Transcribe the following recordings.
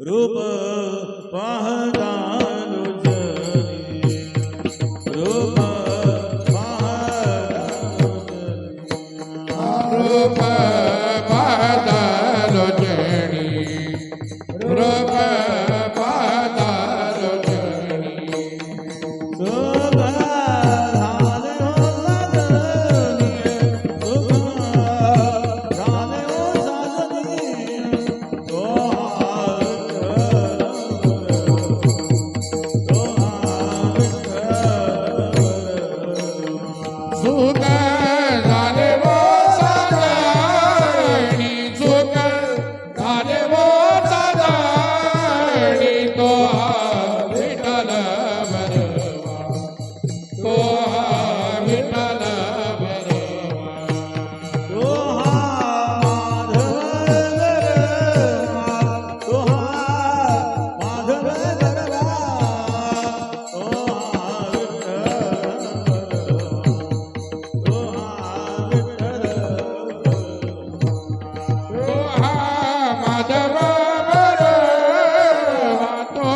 रूप पाहता रूप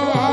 विठ्ठल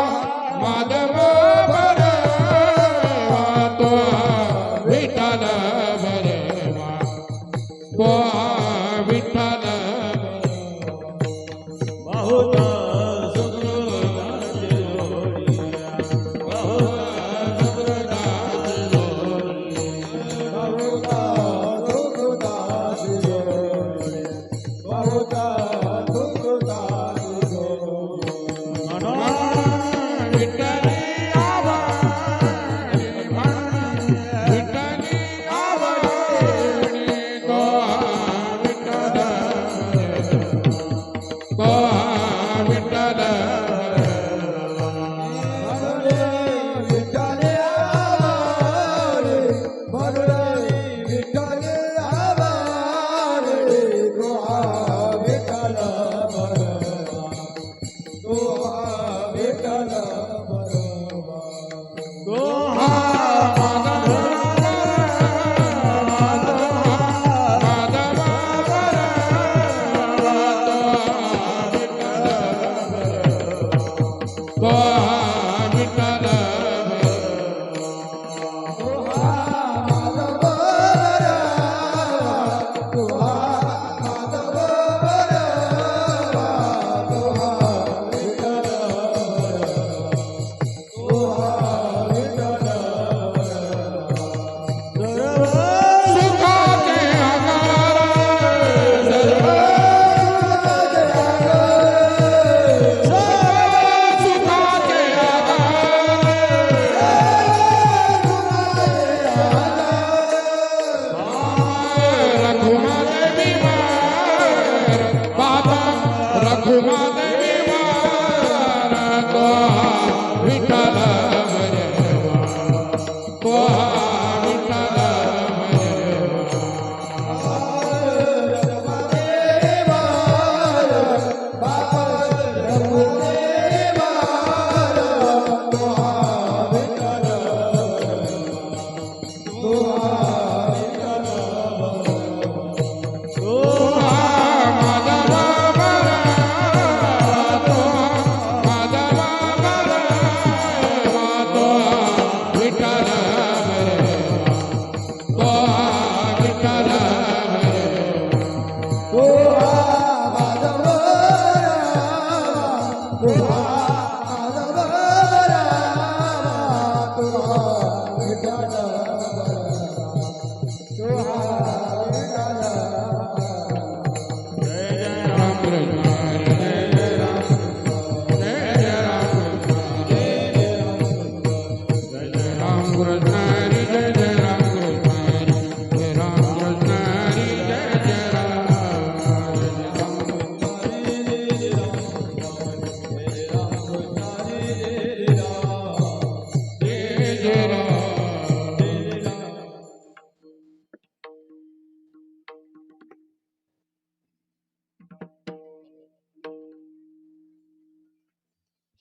कृष्ण हरी जय जय राम कृष्ण हरी जय राम कृष्ण हरी जय जय राम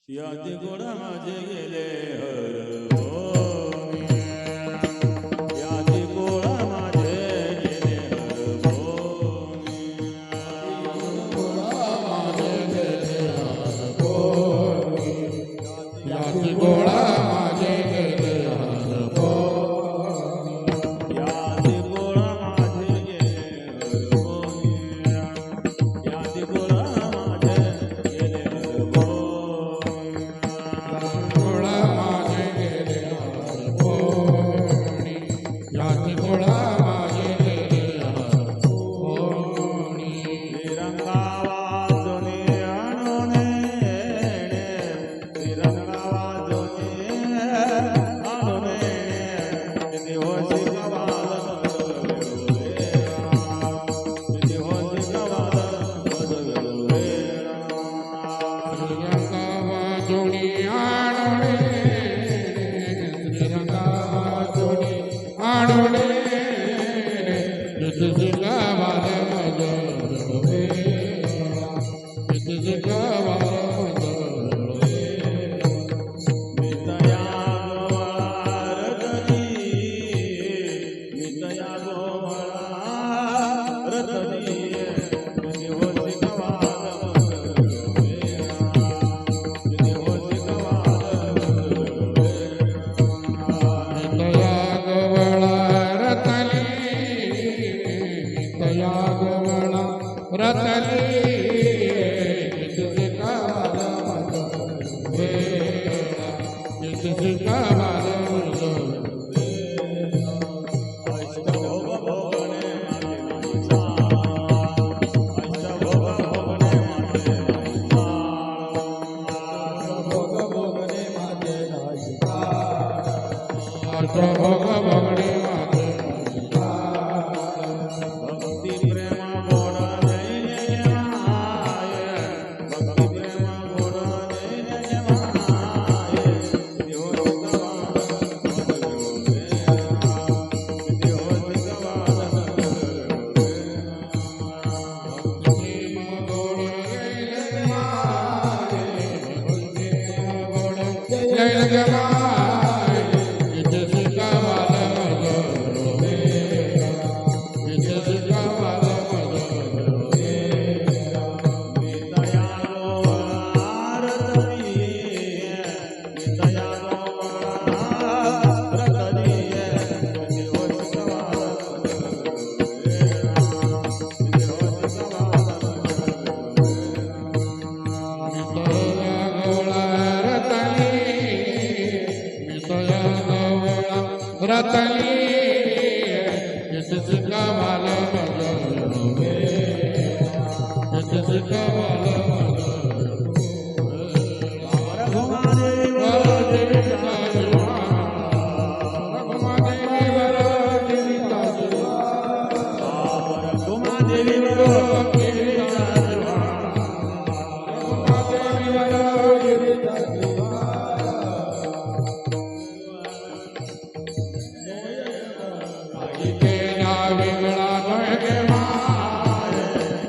यादी गोडा माझे गेले हर यादी गोडा माझे गेले याची गोळा माझे गेले यादी गोडा माझे गेले यादी गोडा माझे गेले गोळा माझे गेले याची गोळा माझे गेले श्रीरंगावाजोनी आणोने श्रीरंगावाजोनी आणोने किती होशी कवाल किती होशी कवाल श्रीरंगावा जोडी आणोणे श्रीरंगावा जोडी आणोणे किती गावाल मजोरे किती गावाल मजोरे मितया गोवारतनी मितया गोवारतनी किती होशी कवाल किती होशी कवाल तया गवळा रतली तया गवळा रतली किती गावाल मजोरे किती गावाल मजोरे अष्टभोग भोगणे माझे नाईचा अष्टभोग भोगणे माझे भक्ती प्रेम गोड जय माय भक्ती प्रेम गोड जय माय देव जय जगमाय किती गावाल मजोरे किती गावाल मजोरे मितया गोवारतनी मितया गोवारतनी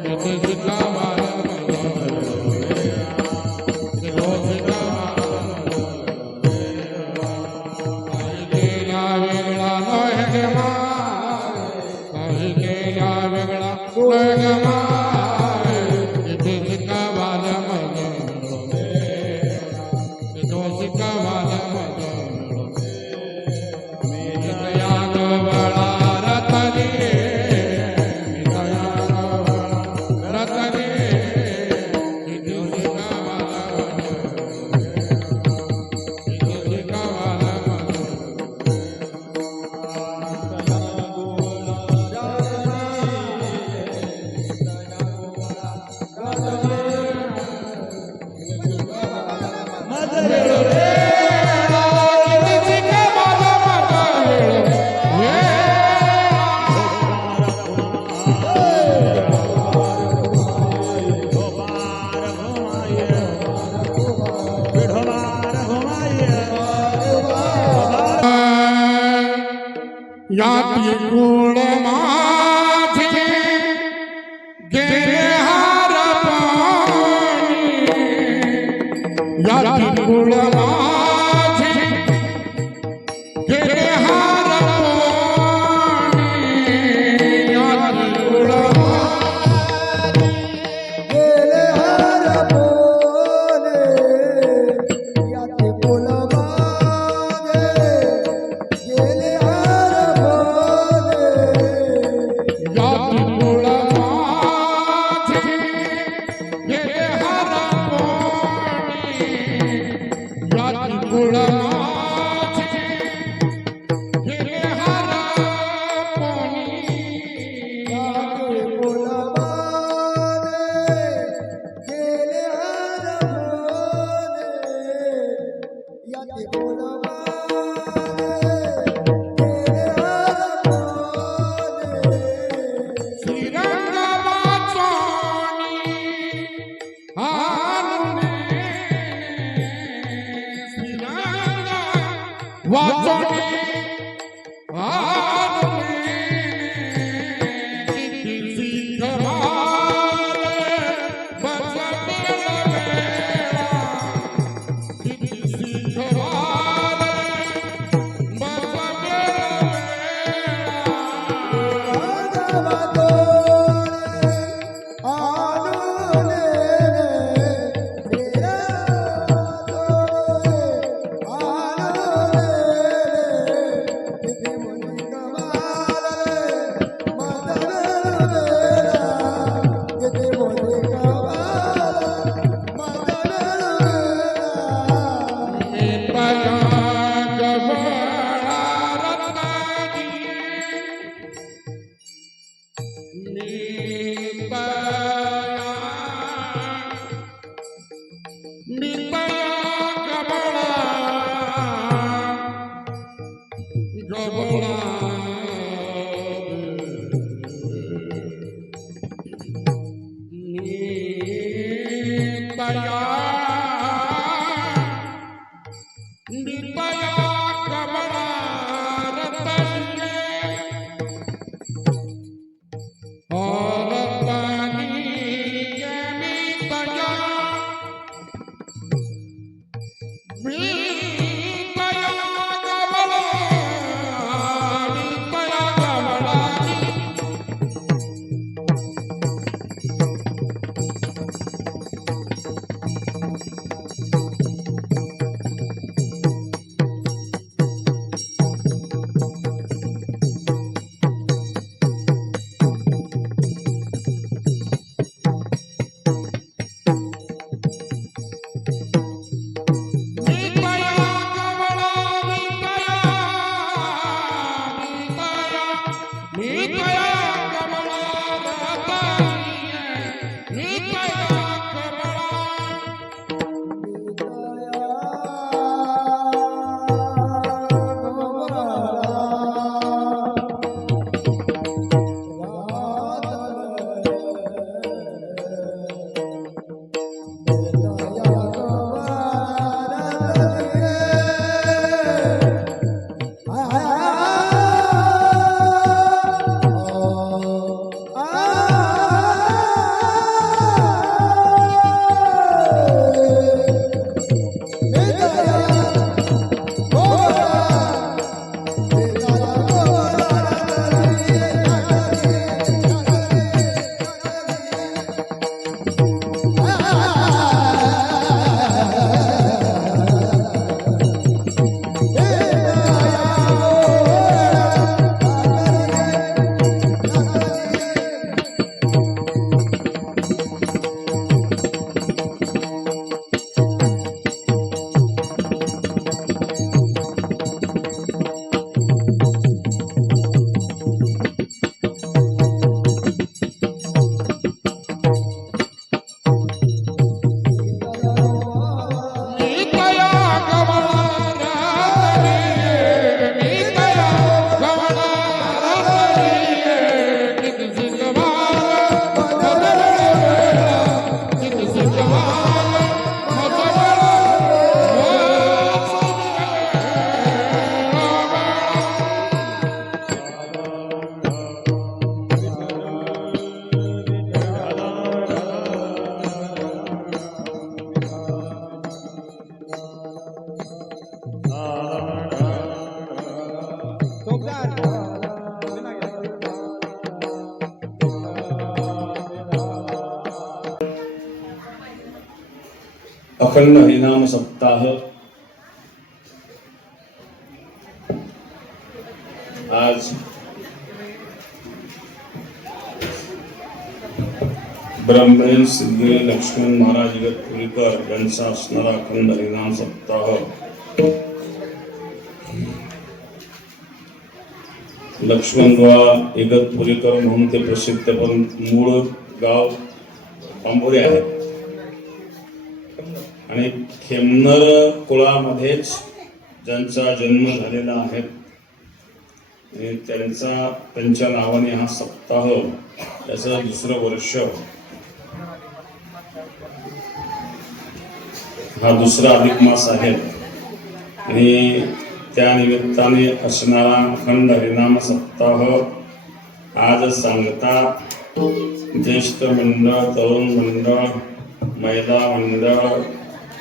किती होशी कवाल किती होशी मितया गोळा रतली मितया गोळा रतली किती गावाल मजोरे किती गावाल रतनी याती कुळ माझे गेले हार पाणी याती कुळ माझे गेले हार पाणी याती कुळ गेले हार बोले याते कुलमागे गेले हार बोले याती कुळ माझे गेले हार पाणी याती कुळ माझे गेले हार पाणी याते कुलमागे गेले हार बोले याते कुलमागे गेले हार बोले श्रीरंग वाचोनी आनुने श्रीरंग वाचोनी आनुने किती सिद्धवार बचवेल वेळा किती सिद्धवार बचवेल वेळा अखंड हरिनाम सप्ताह आज ब्रह्मलीन सिद्धी लक्ष्मण महाराज इगतपुरीकर यांचा असणारा अखंड हरिनाम सप्ताह लक्ष्मणराव इगतपुरीकर म्हणून ते प्रसिद्ध, पण मूळ गाव आंबोरे आहे आणि खेमनर कुळामध्येच ज्यांचा जन्म झालेला आहे आणि त्यांच्या नावाने हा सप्ताह, त्याचं दुसरं वर्ष, हा दुसरा अधिक मास आहे आणि त्या निमित्ताने असणारा अखंड हरिनाम सप्ताह आज सांगतात ज्येष्ठ मंडळ, तरुण मंडळ, महिला मंडळ,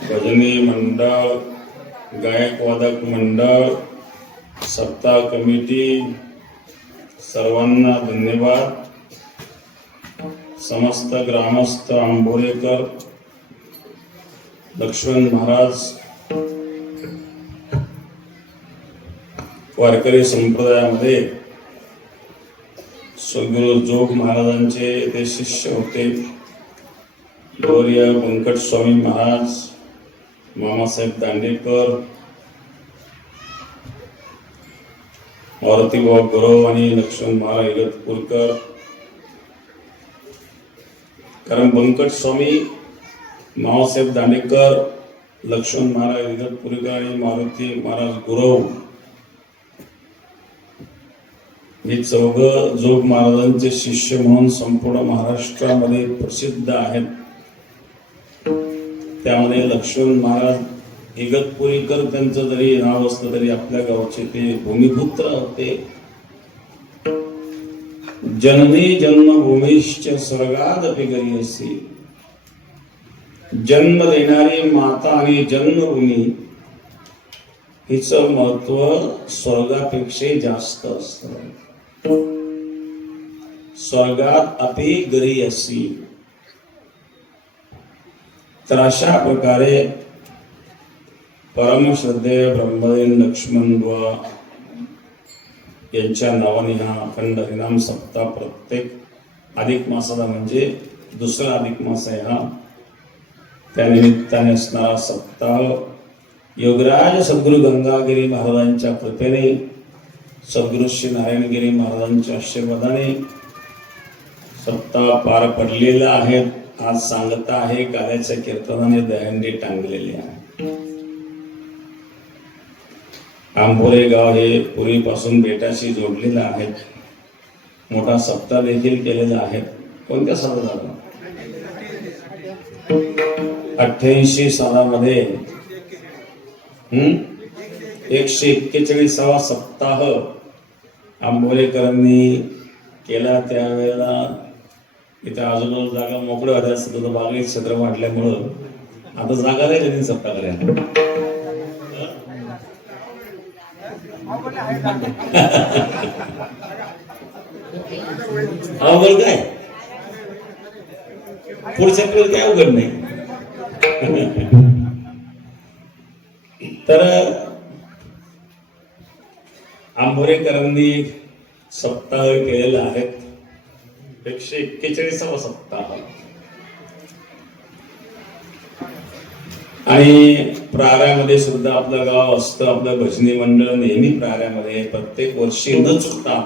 भजनी मंडळ, गायक वादक मंडळ, सप्ताह कमिटी, सर्वांना धन्यवाद. समस्त ग्रामस्थ आंबोरेकर लक्ष्मण महाराज वारकरी संप्रदायामध्ये सद्गुरू जोग महाराजांचे ते शिष्य होते. गौर्य व्यंकट स्वामी महाराज, मामासाहेब दांडेकर, मारुतीबाबा गुरव आणि लक्ष्मण महाराज इगतपुरकर. कारण व्यंकट स्वामी, मामासाहेब दांडेकर, लक्ष्मण महाराज इगतपुरकर आणि मारुती महाराज गुरव हे चौघ जोग महाराजांचे शिष्य म्हणून संपूर्ण महाराष्ट्रामध्ये प्रसिद्ध आहेत. त्यामध्ये लक्ष्मण महाराज इगतपुरीकर त्यांचं जरी नाव असलं तरी आपल्या गावचे ते भूमिपुत्र होते. जननी जन्मभूमीश्च स्वर्गादपि गरीयसी. जन्म देणारी माता आणि जन्मभूमी हिचं महत्व स्वर्गापेक्षा जास्त असतं. स्वर्गात अपि गरीयसी. तर अशा प्रकारे परमश्रद्धेय ब्रह्मलीन लक्ष्मण बुवा यांच्या नावाने हा अखंड हरिनाम सप्ताह प्रत्येक अधिक मासाला, म्हणजे दुसरा अधिक मास आहे हा, त्या निमित्ताने असणारा सप्ताह योगराज सद्गुरू गंगागिरी महाराजांच्या कृपेने, सद्गुरू श्री नारायणगिरी महाराजांच्या आशीर्वादाने सप्ताह पार पडलेला आहे. आज सांगता आहे गाण्याच्या कीर्तनाने दहंडी टांगलेली आहे. आंबोरे गाव हे पूर्वीपासून बेटाशी जोडलेलं आहे. मोठा सप्ताह देखील केलेला आहे. कोणत्या साला झाला? 88 सालामध्ये 141वा सप्ताह आंबोरेकरांनी केला. त्यावेळेला इथे आजूबाजूला जागा मोकळ्या होत्या, सतत बागली क्षेत्र वाढल्यामुळं आता जागा नाही त्यांनी सप्ताह करायला. अवघड काय, पुढच्या पिढीत काय अवघड नाही. तर आंबोरेकरांनी सप्ताह केलेला आहे. 141वा सप्ताह आणि प्राऱ्यामध्ये सुद्धा आपलं गाव असतं. आपलं भजनी मंडळ नेहमी प्राऱ्यामध्ये प्रत्येक वर्षी न चुकता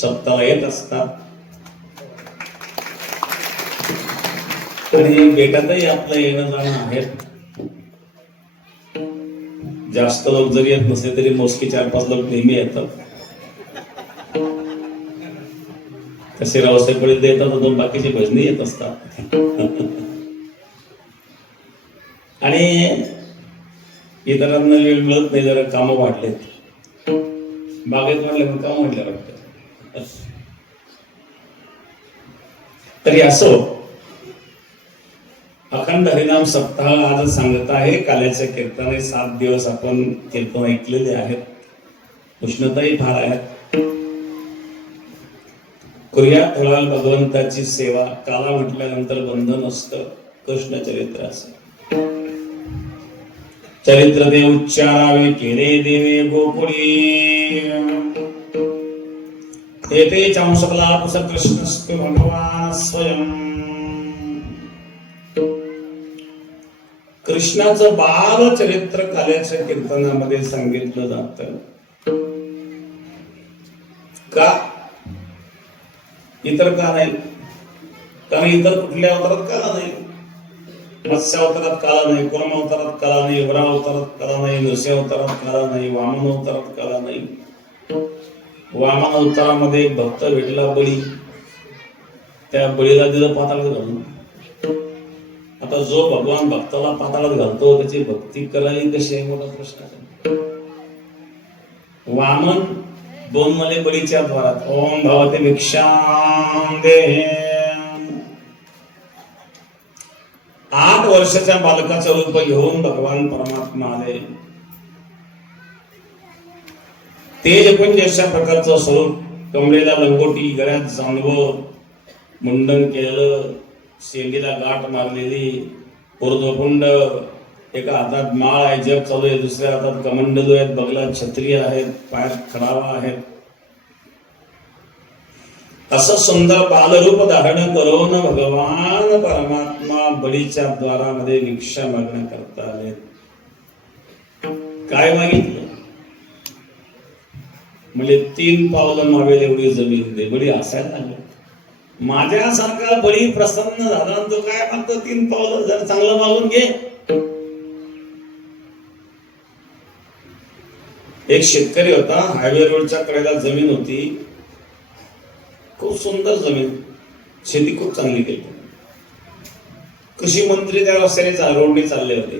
सप्ताह येत असतात. आणि बेटातही आपलं येणं जाणं आहे. जास्त लोक जरी येत नसले तरी मोजके 4-5 लोक नेहमी येतात. तसे रावसाहेब पडील येतात, 2 बाकीचे भजनी येत असतात. आणि इतरांना वेळ मिळत नाही, जरा कामं वाढलेत, बागेत वाढले पण काम वाढले वाटतं. तरी असो, अखंड हरिनाम सप्ताह आज सांगत आहे. काल्याच्या कीर्तनाने 7 दिवस आपण कीर्तन ऐकलेले आहेत. उष्णताही फार आहे. करूया थोडा भगवंताची सेवा. काला म्हटल्यानंतर बंधन असतं. कृष्ण चरित्र असं चरित्र दे उच्चारावे केले देवे गोकुळी. येथे चांसकलापुस कृष्णस्तु भगवान स्वयं. कृष्णाचं बाल चरित्र काल्याच्या कीर्तनामध्ये सांगितलं जातं. का? इतर का नाही? कारण इतर कुठल्या अवतारात काला नाही. मत्स्य अवतारात काला नाही, कुर्म अवतारात काला नाही, वरा अवतारात काला नाही, नृसिंह अवतारात काला नाही, वामन अवतारात काला नाही. वामन अवतारामध्ये भक्त भेटला बळी, त्या बळीला दिलं पाताळात घालून. आता जो भगवान भक्ताला पाताळात घालतो त्याची भक्ती करावी कशी आहे मोठा प्रश्न आहे. वामन दोन मले बळीच्या द्वारात ओम भवते भिक्षां देहि. 8 वर्षाच्या बालकाचं रूप घेऊन भगवान परमात्मा आले. तेजपुंज अशा प्रकारचं स्वरूप, कमरेला लंगोटी, गळ्यात जांभळं, मुंडन केलेलं, शेंडीला गाठ मारलेली, ऊर्ध्वपुंड, एका हातात माळ आहे, जग चालू आहे, दुसऱ्या हातात कमंडलू आहेत, बगलात छत्री आहेत, पायात खडावा आहेत. असं सुंदर बालरूप धारण करून भगवान परमात्मा बळीच्या द्वारामध्ये भिक्षा मागण्याकरता आले. काय मागितलं? म्हणजे 3 पावलं मावेल एवढी जमीन दे. बळी हसायला लागला. माझ्यासारखा बळी प्रसन्न झाला, तो काय मागतो? 3 पावलं. जर चांगलं मागून घे. एक शेतकरी होता, हायवे रोडच्या कडेला जमीन होती, खूप सुंदर जमीन, शेती खूप चांगली केली. कृषी मंत्री त्या रस्त्याने रोडने चालले होते.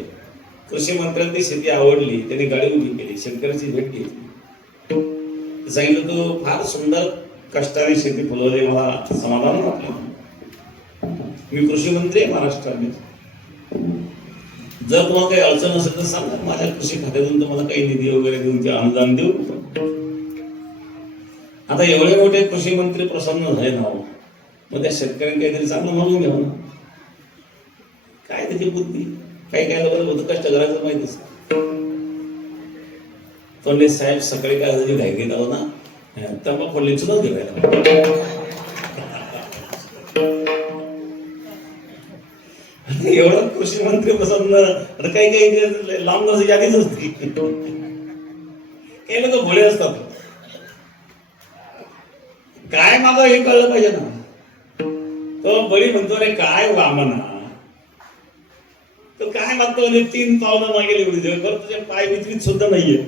कृषी मंत्र्यांना ती शेती आवडली, त्यांनी गाडी उभी केली, शेतकऱ्याची भेट घेतली. सांगितलं तू फार सुंदर कष्टाने शेती फुलवली, मला समाधान वाटलं. मी कृषी मंत्री आहे महाराष्ट्राने, जर तुम्हाला काही अडचण असेल तर सांगा, माझ्या कृषी खात्यातून तुम्हाला काही निधी वगैरे देऊन ते अनुदान देऊ. आता एवढे मोठे कृषी मंत्री प्रसन्न झाले ना, मग त्या शेतकऱ्यांनी काहीतरी चांगलं म्हणून घ्यावं ना. काय त्याची बुद्धी? काही काय लोकांना होतं कष्ट करायचं माहिती असतं. तोंडे साहेब सकाळी काय झाली घाई घेत आहो ना, तर मग पडली चुनच घेवायला. एवढं कृषी मंत्री प्रसन्न. काही काही लांब यादीच असते. काही लोक भोळे असतात. काय मागं हे कळलं पाहिजे ना. तो बळी म्हणतो रे काय वामना, तो काय मागतो? म्हणजे 3 पावलं मागेल एवढी जवळ, तुझ्या पाय विचलित सुद्धा नाहीये.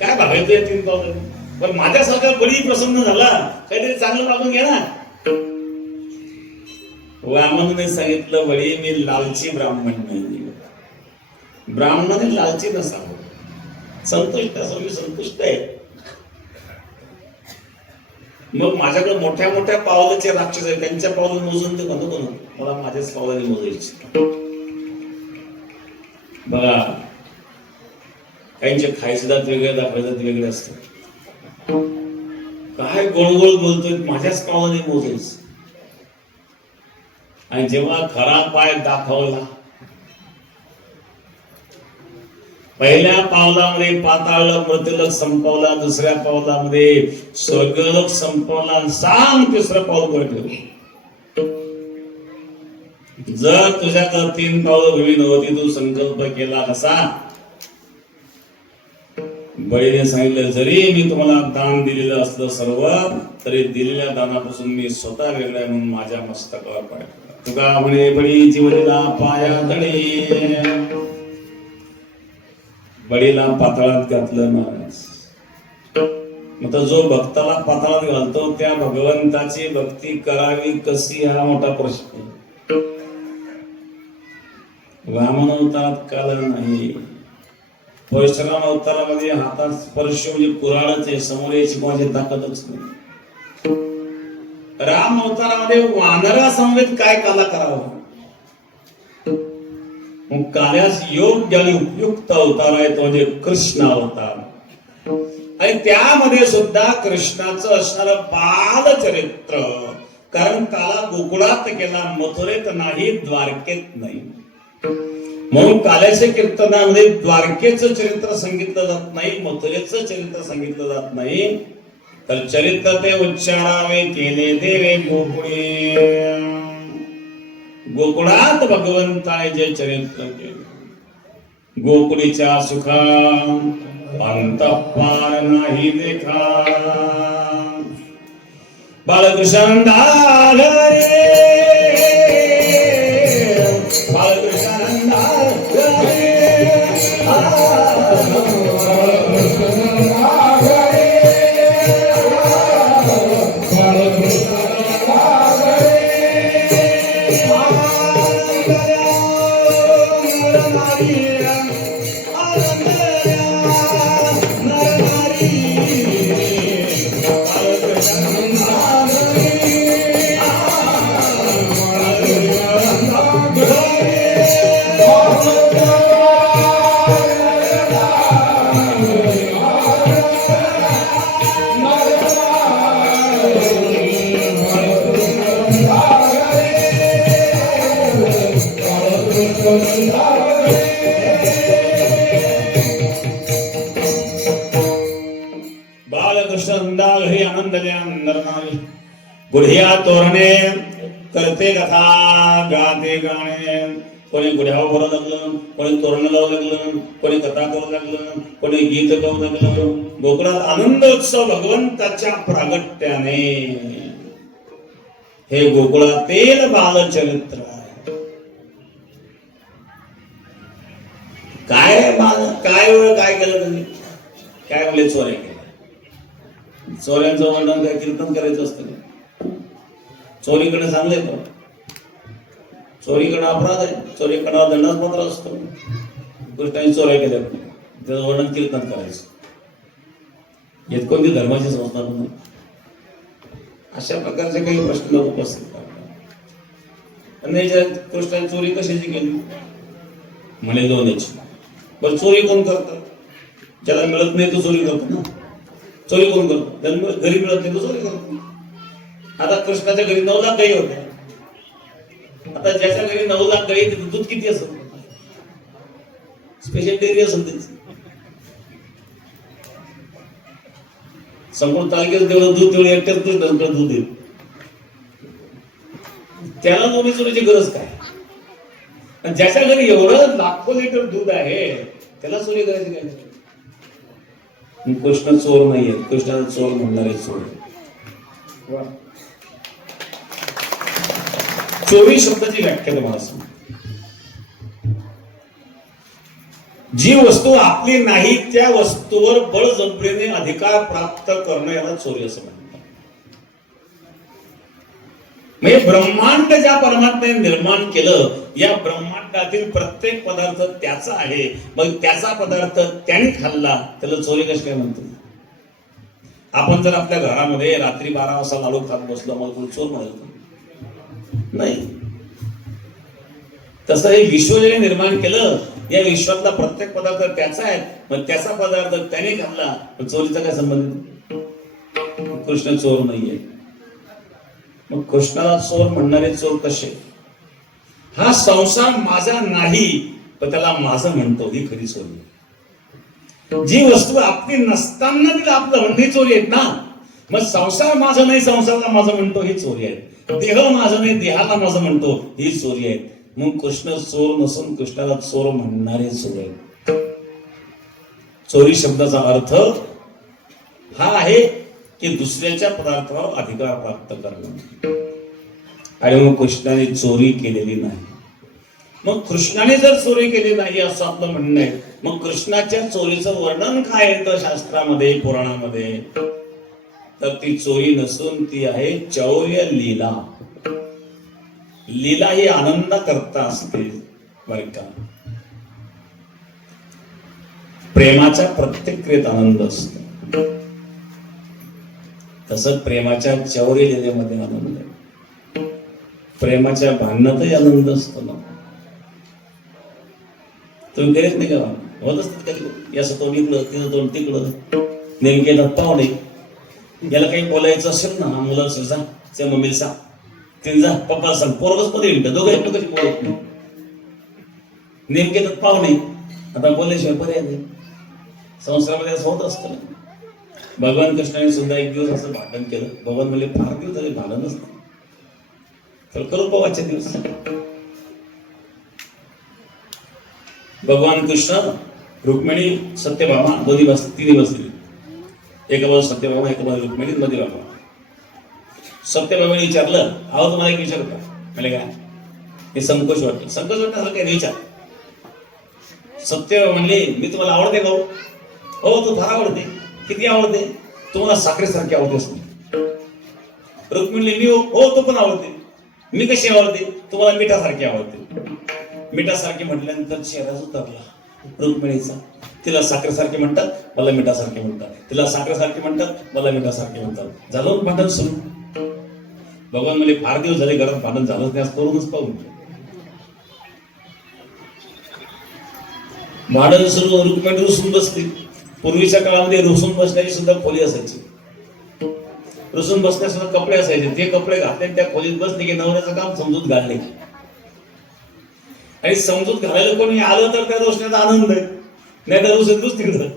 काय भागायचं या 3 पावलं? पण माझ्यासारखा बळी प्रसन्न झाला, काहीतरी चांगलं मागून घ्या ना. वामनाने सांगितलं, बळी मी लालची ब्राह्मण नाही. ब्राह्मणाने लालची नसावं, संतुष्ट असं मी संतुष्ट आहे. मग माझ्याकडे मोठ्या मोठ्या पावलाचे राक्षस आहेत, त्यांच्या पावलं मोजून ते म्हणतो कोण, मला माझ्याच पावलाने मोजायचे. बघा, काहींचे खायचे दात वेगळे, दाखवायचे दात वेगळे असतात. काय गोळगोळ बोलतोय, माझ्याच पावलाने मोजायचं. आणि जेव्हा खरा पाय दाखवला, पहिल्या पावलामध्ये पाताळलोक मृत्यूलोक संपवला, दुसऱ्या पावलामध्ये स्वर्गलोक संपवला. सांग 3रं पाऊल पुढे ठेव. जर तुझ्याकडे 3 पावलं भूमी नव्हती, तू संकल्प केला कसा? बळीने सांगितलं, जरी मी तुम्हाला दान दिलेलं असलं सर्व, तरी दिलेल्या दानापासून मी स्वतः वेगळ्या म्हणून माझ्या मस्तकावर पाय ठेवला. तुका म्हणे बळी जीवनीला पाया तळे. बळीला पाताळात घातलं महाराज. मग जो भक्ताला पाताळात घालतो त्या भगवंताची भक्ती करावी कशी, हा मोठा प्रश्न. वामन अवतारात काल नाही, परशुराम अवतारामध्ये हातात स्पर्श म्हणजे कुऱ्हाडच आहे, समोर याची कोणाची ताकदच नाही. राम अवतारामध्ये वानरा समवेत काय काला करावं? मग काल्यास योग्य आणि उपयुक्त अवतार आहे तो म्हणजे कृष्ण अवतार. आणि त्यामध्ये सुद्धा कृष्णाचं असणारं बालचरित्र, कारण त्याला गोकुळात केला, मथुरेत नाही, द्वारकेत नाही. म्हणून काल्याच्या कीर्तनामध्ये द्वारकेचं चरित्र सांगितलं जात नाही, मथुरेचं चरित्र सांगितलं जात नाही, तर चरित्र ते उच्चारावे केले देवे गोकुळे. गोकुळात भगवंताने जे चरित्र केले, गोकुळीच्या सुखा अंत पार नाही देखा. बालकृष्ण दाल रे, बालकृष्ण दाल रे, घरी आनंदले अंदरनारी. गुढिया तोरणे करते कथा गाते गाणे. कोणी गुढ्यावर बोलू लागलं, कोणी तोरण लावू लागलं, कोणी कथा करू लागलं, कोणी गीत गाऊ लागलं. गोकुळात आनंदोत्सव भगवंताच्या प्रागट्याने. हे गोकुळातील बालचरित्र आहे. काय काय केलं त्यांनी? काय म्हणले? चोऱ्या केल्या. चोऱ्यांचं वर्णन काय कीर्तन करायचं असतं? चोरीकडे चांगले का? चोरीकडे अपराध आहे, चोरीकडे दंडास्पत्र असतो. कृष्णाने चोऱ्या केल्या, त्याचं वर्णन कीर्तन करायचं. येत कोणती धर्माची संस्था नाही. अशा प्रकारचे काही प्रश्न उपस्थित करतात. आणि कृष्णाने चोरी कशाची केली? म्हणे दोन्हीची. पण चोरी कोण करतात? ज्याला मिळत नाही तो चोरी करतो ना. चोरी कोण करतो? ज्याला घरी मिळत नाही तो चोरी करतो. आता कृष्णाच्या घरी 9 लाख गाई होत्या. आता ज्याच्या घरी 9 लाख गाई, तिथं दूध किती असेल? स्पेशल डेअरी असेल त्याची. संपूर्ण तालुक्यात तेवढं दूध, तेवढं एकट्याच कृष्णाकडे दूध आहे. त्याला दोन्ही चोरीची गरज काय? ज्याच्या घरी एवढं लाखो लिटर दूध आहे, त्याला चोरी करायची काय? कृष्ण चोर नाहीये. कृष्णाला चोर म्हणणारे चोर. चोरी शब्दाची व्याख्या तुम्हाला सांग. जी वस्तू आपली नाही त्या वस्तूवर बळजबरीने अधिकार प्राप्त करणं याला चोरी असं म्हणतात. म्हणजे ब्रह्मांड ज्या परमात्म्याने निर्माण केलं, या ब्रह्मांडातील प्रत्येक पदार्थ त्याचा आहे. मग त्याचा पदार्थ त्याने खाल्ला, त्याला चोरी कशी काय म्हणतो? आपण जर आपल्या घरामध्ये रात्री 12 वाजता लाडू खात बसलो, मग कोणी चोर म्हणतो? नाही. तसं हे विश्व ज्याने निर्माण केलं, या विश्वातला प्रत्येक पदार्थ त्याचा आहे. मग त्याचा पदार्थ त्याने खाल्ला, चोरीचा काय संबंध? कृष्ण चोर नाहीये. मग कृष्णाला चोर म्हणणारे चोर कसे? हा संसार माझा नाही, पण त्याला माझं म्हणतो, ही खरी चोरी. जी वस्तू आपली नसताना तिला आपलं म्हणणे चोरी आहेत ना. मग संसार माझा नाही, संसाराला माझं म्हणतो, ही चोरी आहे. देह माझा नाही, देहाला माझं म्हणतो, ही चोरी आहे. मग कृष्ण चोर नसून कृष्णाला चोर म्हणणारे चोर आहेत. चोरी शब्दाचा अर्थ हा आहे की दुसऱ्याच्या पदार्थावर अधिकार प्राप्त करणं. आणि मग कृष्णाने चोरी केलेली नाही. मग कृष्णाने जर चोरी केली नाही असं आपलं म्हणणं आहे, मग कृष्णाच्या चोरीचं वर्णन काय येतं शास्त्रामध्ये, पुराणामध्ये? तर ती चोरी नसून ती आहे चौर्य लीला. लीला ही आनंद करता असते बरं का. प्रेमाच्या प्रत्येक क्रियेत आनंद असतो. तसं प्रेमाच्या चौर्य लीलेमध्ये आनंद आहे. प्रेमाच्या भांडणातही आनंद असतो ना. तुम्ही करीत नाही का? होत असतात कधी, याचं तोंड इकडं, तिचं तोंड तिकडं, नेमके येतात पाहुणे. याला काही बोलायचं असेल ना, मुलाचं जा त्या मम्मीला सांग, तिने जा पप्पाला सांग, पोरगच मध्ये येईल, दोघं एकटं कशी बोलत नाही. नेमके येतात पाहुणे, आता बोलल्याशिवाय पर्याय नाही. संसारामध्ये असं होत असतं. भगवान कृष्णाने सुद्धा एक दिवस असं भांडण केलं. भगवान म्हणले फार दिवस झाले भांडणच नाही, तर करू पावाच्या दिवस. भगवान कृष्ण, रुक्मिणी, सत्यभामा दोन्ही बस, तिन्ही बसले. एका बाजू सत्यभामा, एका बाजू रुक्मिणी, मध्ये बाबा. सत्यभामाने विचारलं, अहो तुम्हाला एक विचारू का? म्हणजे काय? हे संकोच वाटलं. संकोच वाटण्यासारखं काय विचार. सत्यभामा म्हणले, मी तुम्हाला आवडते का? हो तू फार आवडते. किती आवडते? तुम्हाला साखरेसारखी आवडते असते. रुक्मिणी, मी हो तो पण आवडते. मी कशी आवडते? तुम्हाला मिठासारखी आवडते. मिठासारखी म्हटल्यानंतर चेहराच उतरला रुक्मिणीचा. तिला साखरेसारखी म्हणतात, मला मिठासारखी म्हणतात. तिला साखरेसारखी म्हणतात, मला मिठासारखी म्हणतात. झालं भांडण सुरू. भगवान म्हणजे फार दिवस झाले घरात भांडण झालंच नाही, आज करूनच पाहून. भांडण सुरू, रुक्मिणी रुसून बसली. पूर्वीच्या काळामध्ये रुसून बसण्याची सुद्धा खोली असायची. रुसून बसण्यास सुद्धा कपडे असायचे. ते कपडे घातले त्या खोलीत बसले की नवऱ्याचं काम समजूत घालणे. आणि समजूत घालायला कोणी आलं तर त्या रोषण्याचा आनंद आहे, नाही तर रुसून तिकडं.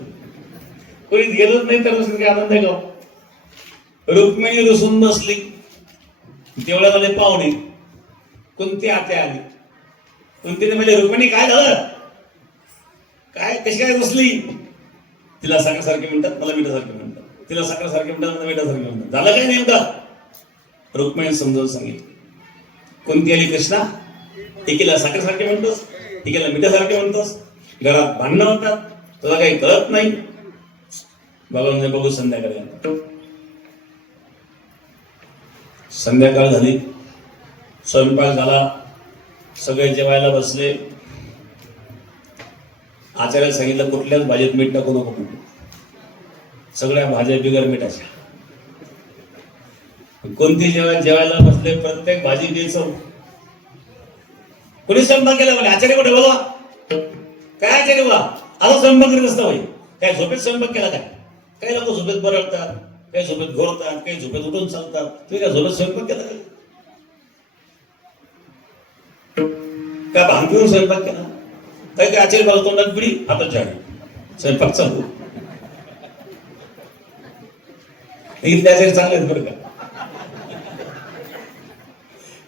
कोणी गेलंच नाही तर रुसून काही आनंद आहे का? रुक्मिणी रुसून बसली. तेवढ्या झाले पाहुणे. कुंती आत्या आली. कुंतीने म्हणजे रुक्मिणी काय झालं? काय कशी काय रुसली? तिला साखरेसारखी म्हणतात, मला मिठासारखी म्हणतात. तिला साखरेसारखी म्हणतात, मला मिठासारखी म्हणतात. झालं काय नेमका? रुक्मिणी समजावून सांगितलं. कुंती आली, कृष्णा एकीला साखरेसारखी म्हणतोस, एकीला मिठासारखी म्हणतोस, घरात भांडणं होतात, तुला काही कळत नाही. भगवान बघू संध्याकाळी. संध्याकाळ झाली, स्वयंपाक झाला, सगळे जेवायला बसले. आचार्याला सांगितलं कुठल्याच भाजीत मीठ टाकू नको म्हणून. सगळ्या भाज्या बिगर मिठाच्या. कोणती जेवायला बसले, प्रत्येक भाजी द्यायचं. कोणी स्वयंपाक केला म्हणे, आचार्य कुठे बोलवा? काय आचार्य बोला? आता स्वयंपाक करीत असता होई. काय झोपेत स्वयंपाक केला काय? काही लोक झोपेत बरळतात, काही झोपेत घोरतात, काही झोपेत उठून चालतात. तुम्ही काय झोपेत स्वयंपाक केला का? भांग पिऊन स्वयंपाक केला काय? काय आचार्य मला तोंडात पिढी, हातात झाडी, स्वयंपाक चालू. इथले आचार्य चांगले आहेत बरं का.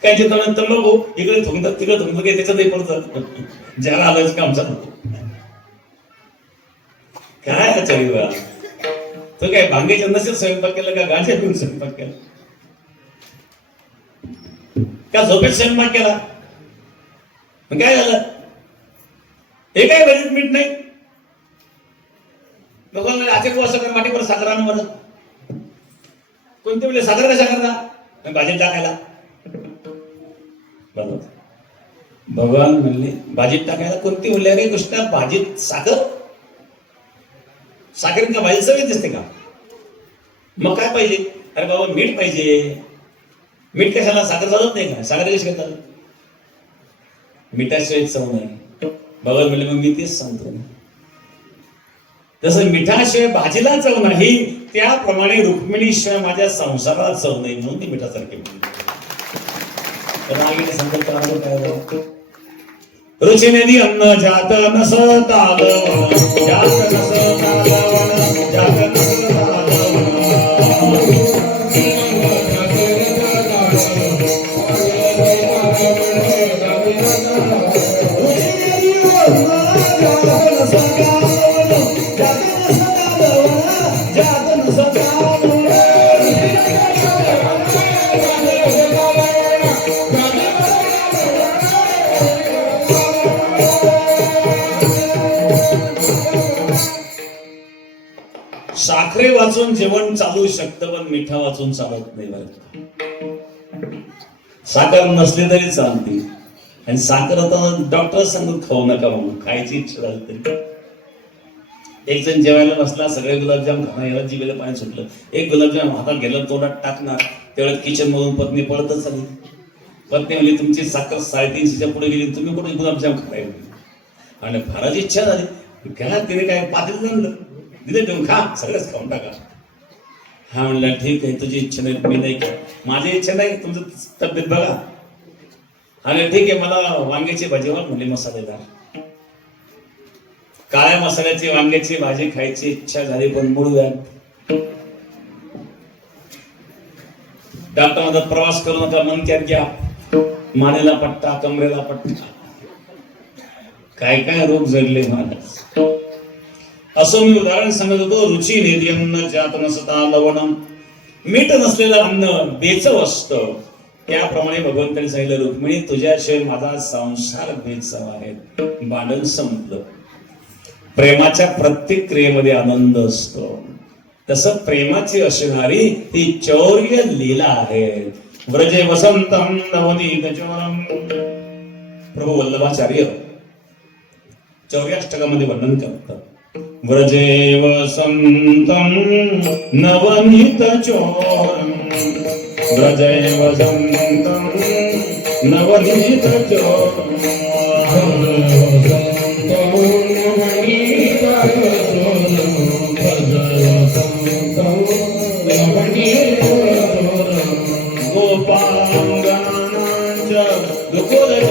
काय तोंडात तर बघू, इकडे थुंकतात तिकडे थुंकतात, काही त्याच्यातही पडतात. ज्याला आलायचं काम चालू. काय आचार्य तो काय भांग्याच्या नसेल स्वयंपाक केला का? गांजा पिऊन स्वयंपाक केला का? झोपेत स्वयंपाक केला? काय झालं? हे काय भाजीत मीठ नाही? लोकांना आचार्य असं कर, वाटीवर साखर आणून बरं. कोणते वेळे साखर कशा करता? भाजीत टाकायला. बरोबर. भगवान म्हणले भाजीत टाकायला. कोणती म्हणले? अरे कृष्णा भाजीत साखर? साखरेत का भाजी चवीत दिसते का? मग काय पाहिजे? अरे बाबा मीठ पाहिजे. मीठ कशाला? साखर चालत नाही का? साखर कशी करतात? मिठाशिवाय चव नाही. भगवान म्हणले मग मी तेच सांगतो ना, जसं मिठाशिवाय भाजीला चव नाही, त्याप्रमाणे रुक्मिणीशिवाय माझ्या संसाराला चव नाही, म्हणून ती मिठासारखी म्हणली. रुचिनेदी अन्न जात नस तालवण, जात नस तालवण, जात नस तालवण. साखरे वाचून जेवण चालू शकतं, पण मिठा वाचून चालत नाही बरं. साखर नसली तरी चालते. आणि साखर आता डॉक्टर सांगून खाऊ नका म्हणून, खायची इच्छा झाली तरी. एक जण जेवायला बसला, सगळे गुलाबजाम खाणार, याला जिभेला पाणी सुटलं. एक गुलाबजाम हातात गेला, तोंडात टाकणार, तेवढ्यात किचन मधून पत्नी पळतच आली. पत्नी म्हणली तुमची साखर 350च्या पुढे गेली, तुम्ही कुठे गुलाबजाम खाताय? आणि फारच इच्छा झाली. घ्या तिने काय पातील आणलं दिले ठेवून खा सगळंच खाऊन टाका. हा म्हणला ठीक आहे तुझी इच्छा नाही मी नाही का माझी इच्छा नाही तुमचं तब्येत बघा. आणि ठीक आहे मला वांग्याची भाजी वर म्हणली मसालेदार काळ्या मसाल्याची वांग्याची भाजी खायची इच्छा झाली पण मूळ व्याध. डॉक्टर म्हणतात प्रवास करू नका मनक्यात घ्या मानेला पट्टा कमरेला पट्टा काय काय रोग जडले महाराज. असं मी उदाहरण सांगत होतो. रुची नेद्यन्न जात नसता लवणम मीठ नसलेलं अन्न बेचव असतं त्याप्रमाणे भगवंतांनी सांगितलं रुक्मिणी तुझ्याशिवाय माझा संसार बेचव आहे. भांडण संपलं. प्रेमाच्या प्रत्येक क्रियेमध्ये आनंद असतो. तसं प्रेमाची असणारी ती चौर्य लीला आहे. व्रजे वसंतम नवनीत चोरम. प्रभू वल्लभाचार्य चौर्याष्टकामध्ये वर्णन करतात. व्रजे वसंतम नवनीत चोरम व्रजे वसंतम नवनीत चोरम. गोपांगनांच्या दुःखोदय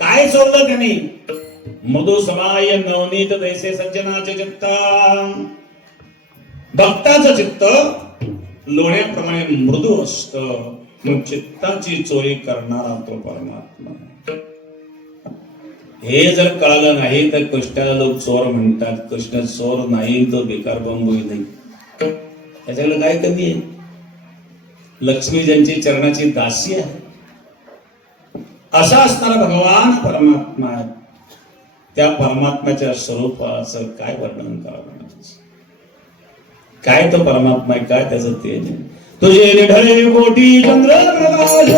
काय सोडलं त्यांनी. मधु समाय नवनीत दैसे सज्जनाचे चित्त. भक्ताचं चित्त लोण्याप्रमाणे मृदू असत. मग चित्ताची चोरी करणारा तो परमात्मा. हे जर कळालं नाही तर कृष्णाला लोक चोर म्हणतात. कृष्ण चोर नाही तो बेकार बंबूही नाही. त्याच्याकडे काय कमी आहे. लक्ष्मी ज्यांची चरणाची दासी आहे असा असणारा भगवान परमात्मा आहे. त्या परमात्म्याच्या स्वरूपाचं काय वर्णन करावं. काय तो परमात्मा आहे काय त्याचं तेज आहे. तुझे निढळे कोटी चंद्र प्रकाश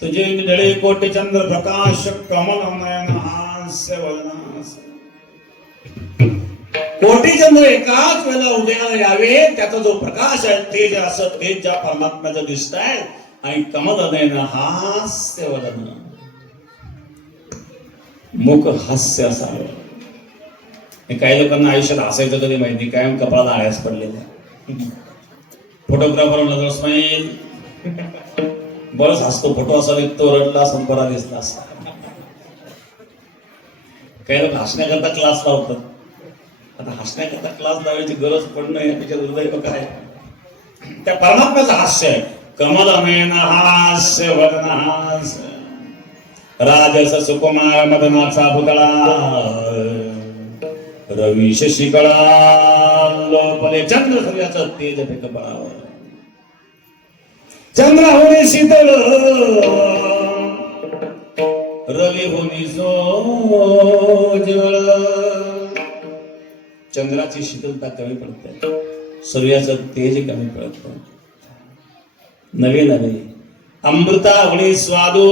तुझे निधळे कोटी चंद्र प्रकाश कमल नयन हास्य वदनास. कोटी चंद्र एकाच वेळेला उदयाला यावे त्याचा जो प्रकाश आहे तेज असं तेज ज्या परमात्म्याचं दिसत आहे. आणि कमल नयन हास्य वदन मुख हास्य असावं. काही लोकांना आयुष्यात हसायचं कधी माहिती कायम कपाळाला आळ्यास पडलेल्या. फोटोग्राफर नजर स्माईल बरंच हसतो. फोटो असा तो रडला संपरा दिसला असता. काही लोक हसण्याकरता क्लास लावतात. आता हसण्याकरता क्लास लावायची गरज पडणं यापेक्षा दुर्दैव काय. त्या परमात्म्याचं हास्य आहे. कमल नयन हास्य वदन हास्य. राजस सुकुमार मदनाचा पुतळा रवी शशिकळा लोपले. चंद्र सूर्याचं तेज ते कपाळावर. चंद्र होणे शीतल रवी होणी सोज्वळ. चंद्राची शीतलता कमी पडते सूर्याचं तेज कमी पडतं. नवे नवे अमृतावळी स्वादो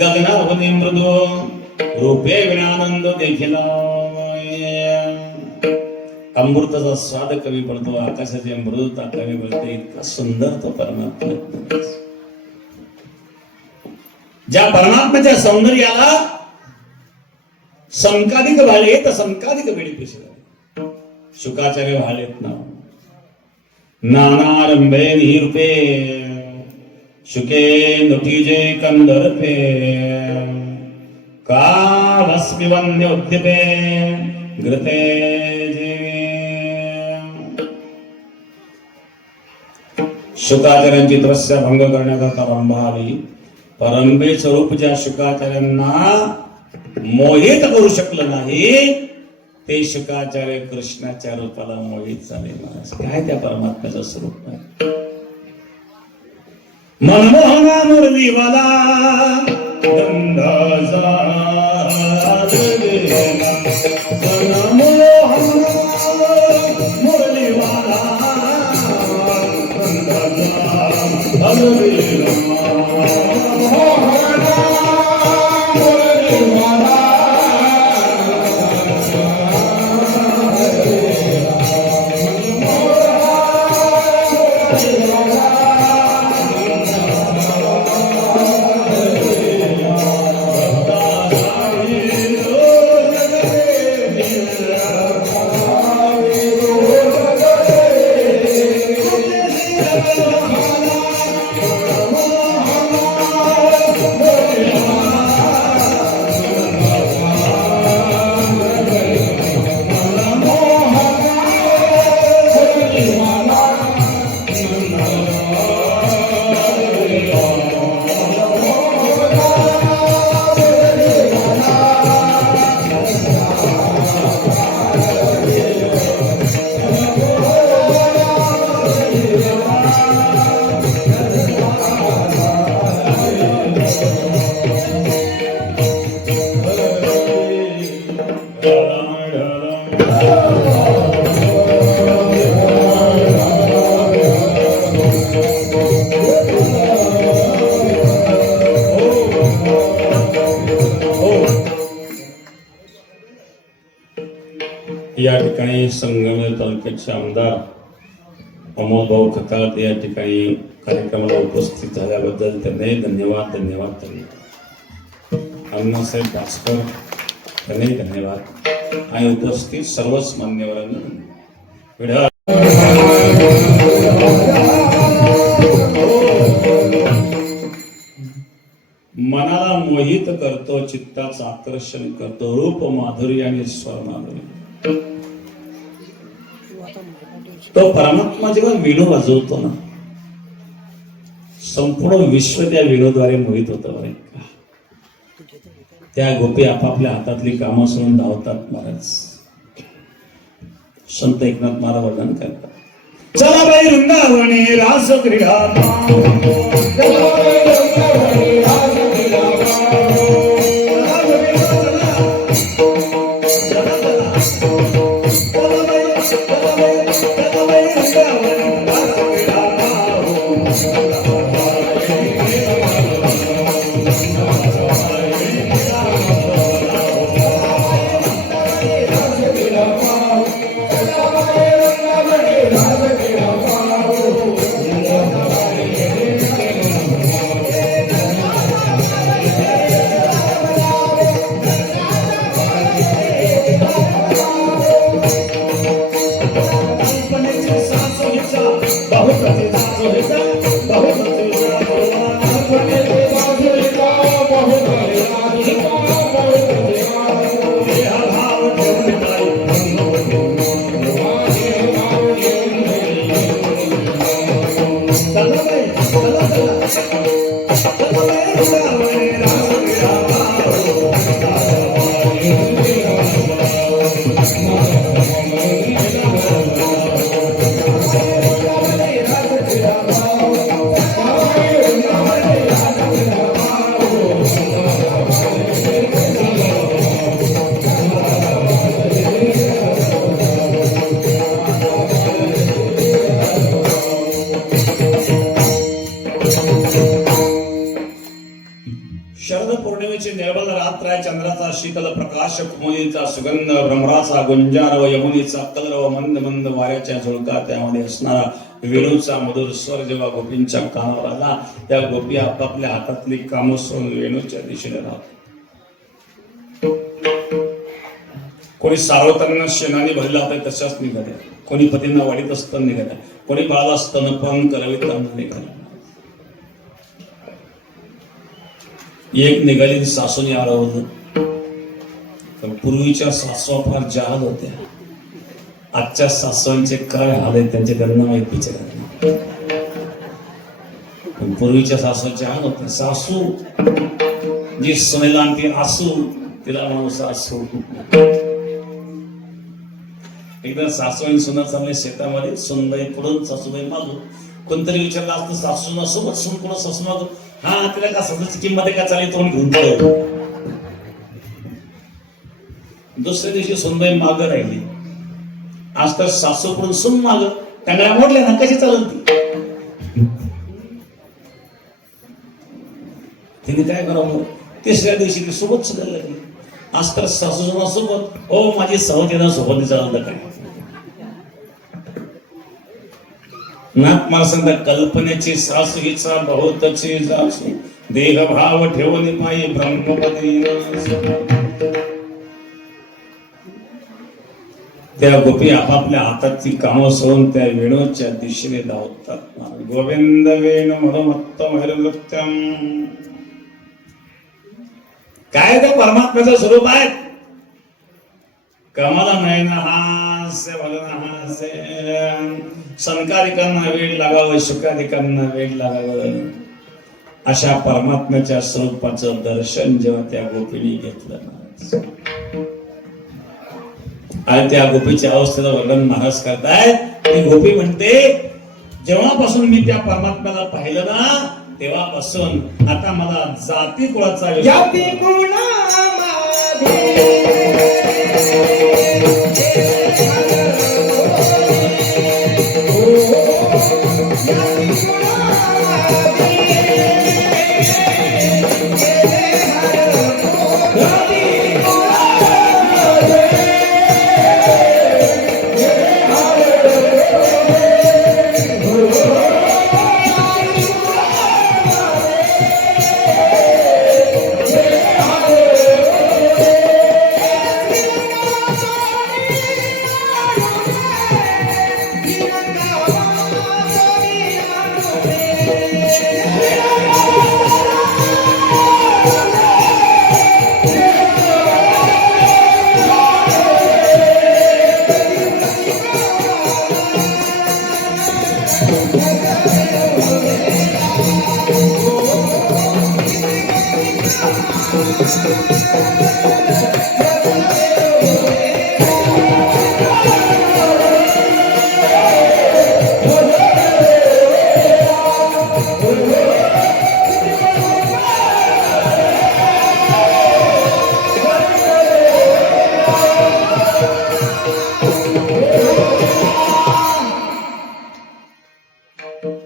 गगनावली मृदो रूपे विनानंद देखील अमृताचा स्वाद कमी पडतो, आकाशाची मृदुता कमी पडते, इतका सुंदर तो परमात्मा. ज्या परमात्म्याच्या सौंदर्याला समकालिक भाळे तर समकालिक वेळी पिशे शुकाचार्य भाळेत ना नानारंभे निरूपे शुके नुटीजे कंदर्पे कालस्मि वन्योद्यपे घृते शुकाचार्यांची तपस्या भंग करण्याकरता रंभा आली. परंबे स्वरूप ज्या शुकाचार्यांना मोहित करू शकलं नाही ते शुकाचार्य कृष्णाच्या रूपाला मोहित झाले. काय त्या परमात्म्याचं स्वरूप आहे. मनमोहना मुरलीवाला गंधाचा या ठिकाणी संगमेश्वर तालुक्याचे आमदार अमोल भाऊ खताळ या ठिकाणी कार्यक्रमाला उपस्थित झाल्याबद्दल त्यांनाही धन्यवाद. अण्णासाहेब भास्कर त्यांनाही धन्यवाद आणि उपस्थित सर्वच मान्यवरांना मनाला मोहित करतो, चित्ताचं आकर्षण करतो, रूप माधुर्य आणि स्वर माधुर्य. तो परमात्मा जेव्हा वेणू वाजवतो ना संपूर्ण विश्व त्या वेणूद्वारे मोहित होतं. बरं का त्या गोपी आपापल्या हातातली कामं सोडून धावतात. महाराज संत एकनाथ महाराज वर्णन करतात. चला बाई वृंदावने रास क्रीडा शरद पौर्णिमेची निर्मल रात्र आहे. चंद्राचा शीतल प्रकाश, कुमुदीचा सुगंध, भ्रमराचा गुंजार व यमुनीचा कलर व मंद मंद वाऱ्याच्या झुळका, त्यामध्ये असणारा वेणूचा मधुर स्वर जेव्हा गोपींच्या कानावर आला, त्या गोपी आपापल्या हातातली कामं सोडून वेणूच्या दिशेने राहत. कोणी सार्वतांना शेणाने भरला होता तशाच निघाल्या, कोणी पतींना वाढीत असताना निघाल्या, कोणी बाळाला स्तनपान करविताना निघाल्या. एक निघाली सासूने आरवलं, पण पूर्वीच्या सासवा फार जहाल होत्या. आजच्या सासवांचे काय हाल आहेत त्यांचे त्यांना माहीत बिचारा. पण पूर्वीच्या सासवा जहाल होत्या. सासू जी सुनेला आणखी आसू, तिला म्हणून सासू. एकदा सासू आणि सुना चालले शेतामध्ये, सुनबाई पुढून सासूबाई मागून. कोणतरी विचारलं असतं सासू सोबत सून कोण सासू मागून, हा तिला का सासूची किंमत आहे का चालेल तोंड घेऊन पळवलं. दुसऱ्या दिवशी सुनबाई मागं राहिली. आज तर सासू कडून सून माग, टांगड्या मोडल्या ना, कशी चालल ती. तिने काय करावं, तिसऱ्या दिवशी ती सोबत सुधायला लागली. आज तर सासू सुना सोबत, हो माझी सहोदरी सोबत चाललं काय. नाथ मारसंत कल्पनेची सासू हिचा बहुतची जासू, देह भाव ठेवून पायी ब्रह्मपदी. त्या गोपी आपापल्या हातातली कामं सोडून त्या वेणूच्या दिशेने धावतात. गोविंद वेणू मधुमत्तम हरिनृत्यम. काय ते परमात्म्याचं स्वरूप आहे. कमल नयन हास्य भलन हास्य. संकारिकांना वेळ लागावं, शुकारिकांना वेळ लागावं, अशा परमात्म्याच्या स्वरूपाचं दर्शन जेव्हा त्या गोपीने घेतलं ना, आणि त्या गोपीच्या अवस्थेचं वर्णन महाराज करतायत. ती गोपी म्हणते, जेव्हापासून मी त्या परमात्म्याला पाहिलं ना, तेव्हापासून आता मला जाती कुळाचा जाती कुळामध्ये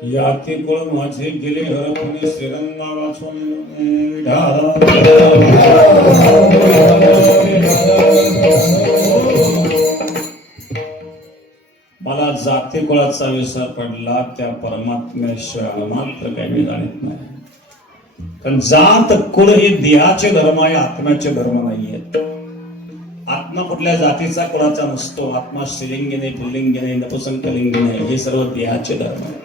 याती कुळ माझे गेले हरपुणे श्रीरंगा वाचून मला जाती कुळाचा विसर पडला, त्या परमात्म्याशिवाय मात्र काही मी जाणत नाही. कारण जात कुळ हे देहाचे धर्म आहे, आत्म्याचे धर्म नाहीये. आत्मा कुठल्या जातीचा कुळाचा नसतो. आत्मा स्त्रीलिंगी नाही, पुल्लिंगी नाही, नपुंसकलिंगी नाही, हे सर्व देहाचे धर्म आहे.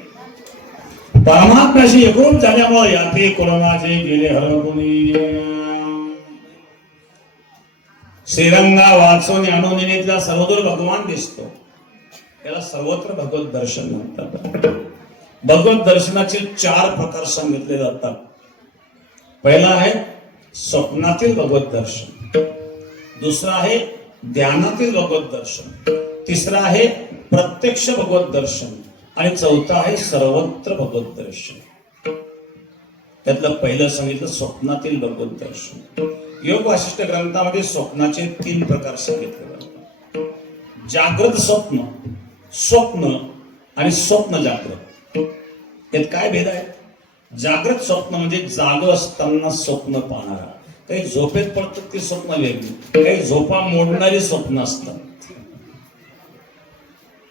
परमात्म्याशी एकरूप झाल्यामुळे याते कुळमाचे गेले हरपुणी. श्रीरंगा वाचून आणून सर्वदूर भगवान दिसतो. त्याला सर्वत्र भगवत दर्शन म्हणतात. भगवत दर्शनाचे 4 प्रकार सांगितले जातात. पहिला आहे स्वप्नातील भगवत दर्शन, दुसरा आहे ध्यानातील भगवत दर्शन, तिसरा आहे प्रत्यक्ष भगवत दर्शन, आणि चौथा आहे सर्वत्र भगवत दर्शन. त्यातलं पहिलं सांगितलं स्वप्नातील भगवत दर्शन. योग वासिष्ठ ग्रंथामध्ये स्वप्नाचे 3 प्रकार सांगितले जातात. जागृत स्वप्न, स्वप्न आणि स्वप्न जागृत. यात काय भेद आहे? जागृत स्वप्न म्हणजे जाग असताना स्वप्न पाहणारा. काही झोपेत पडतात ती स्वप्न वेगळी, काही झोपा मोडणारी स्वप्न असतात,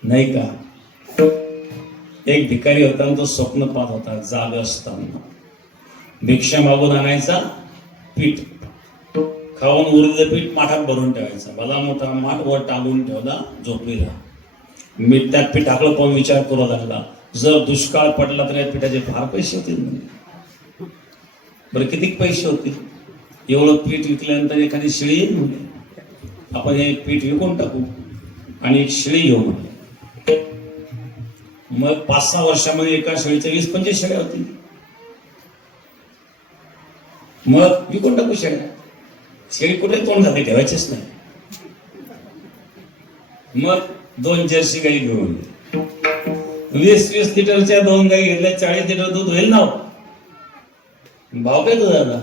नाही का? एक भिकारी होता आणि तो स्वप्न पाहत होता जाग असताना. भिक्षा मागून आणायचा, पीठ खाऊन उरलेलं पीठ माठात भरून ठेवायचा. भला मोठा माठ वर टांगून ठेवला झोपडीला. मी त्या पिठाकडे पाहून विचार करू लागला, जर दुष्काळ पडला तर या पिठाचे फार पैसे होतील. बरं किती पैसे होतील? एवढं पीठ विकल्यानंतर एखादी शिळी येईल म्हणजे आपण हे पीठ विकून टाकू आणि एक शिळी घेऊ म्हणजे. मग 5-6 वर्षामध्ये एका शेळीच्या 20-25 शेळ्या होतील. मग विकून टाकू शेळ्या. शेळी कुठे तोंड घालते, ठेवायचीच नाही. मग 2 जर्सी गाई घेऊन 20-20 लिटरच्या 2 गाई घेतल्या, 40 लिटर दूध होईल ना. भाव काय दुधाचा?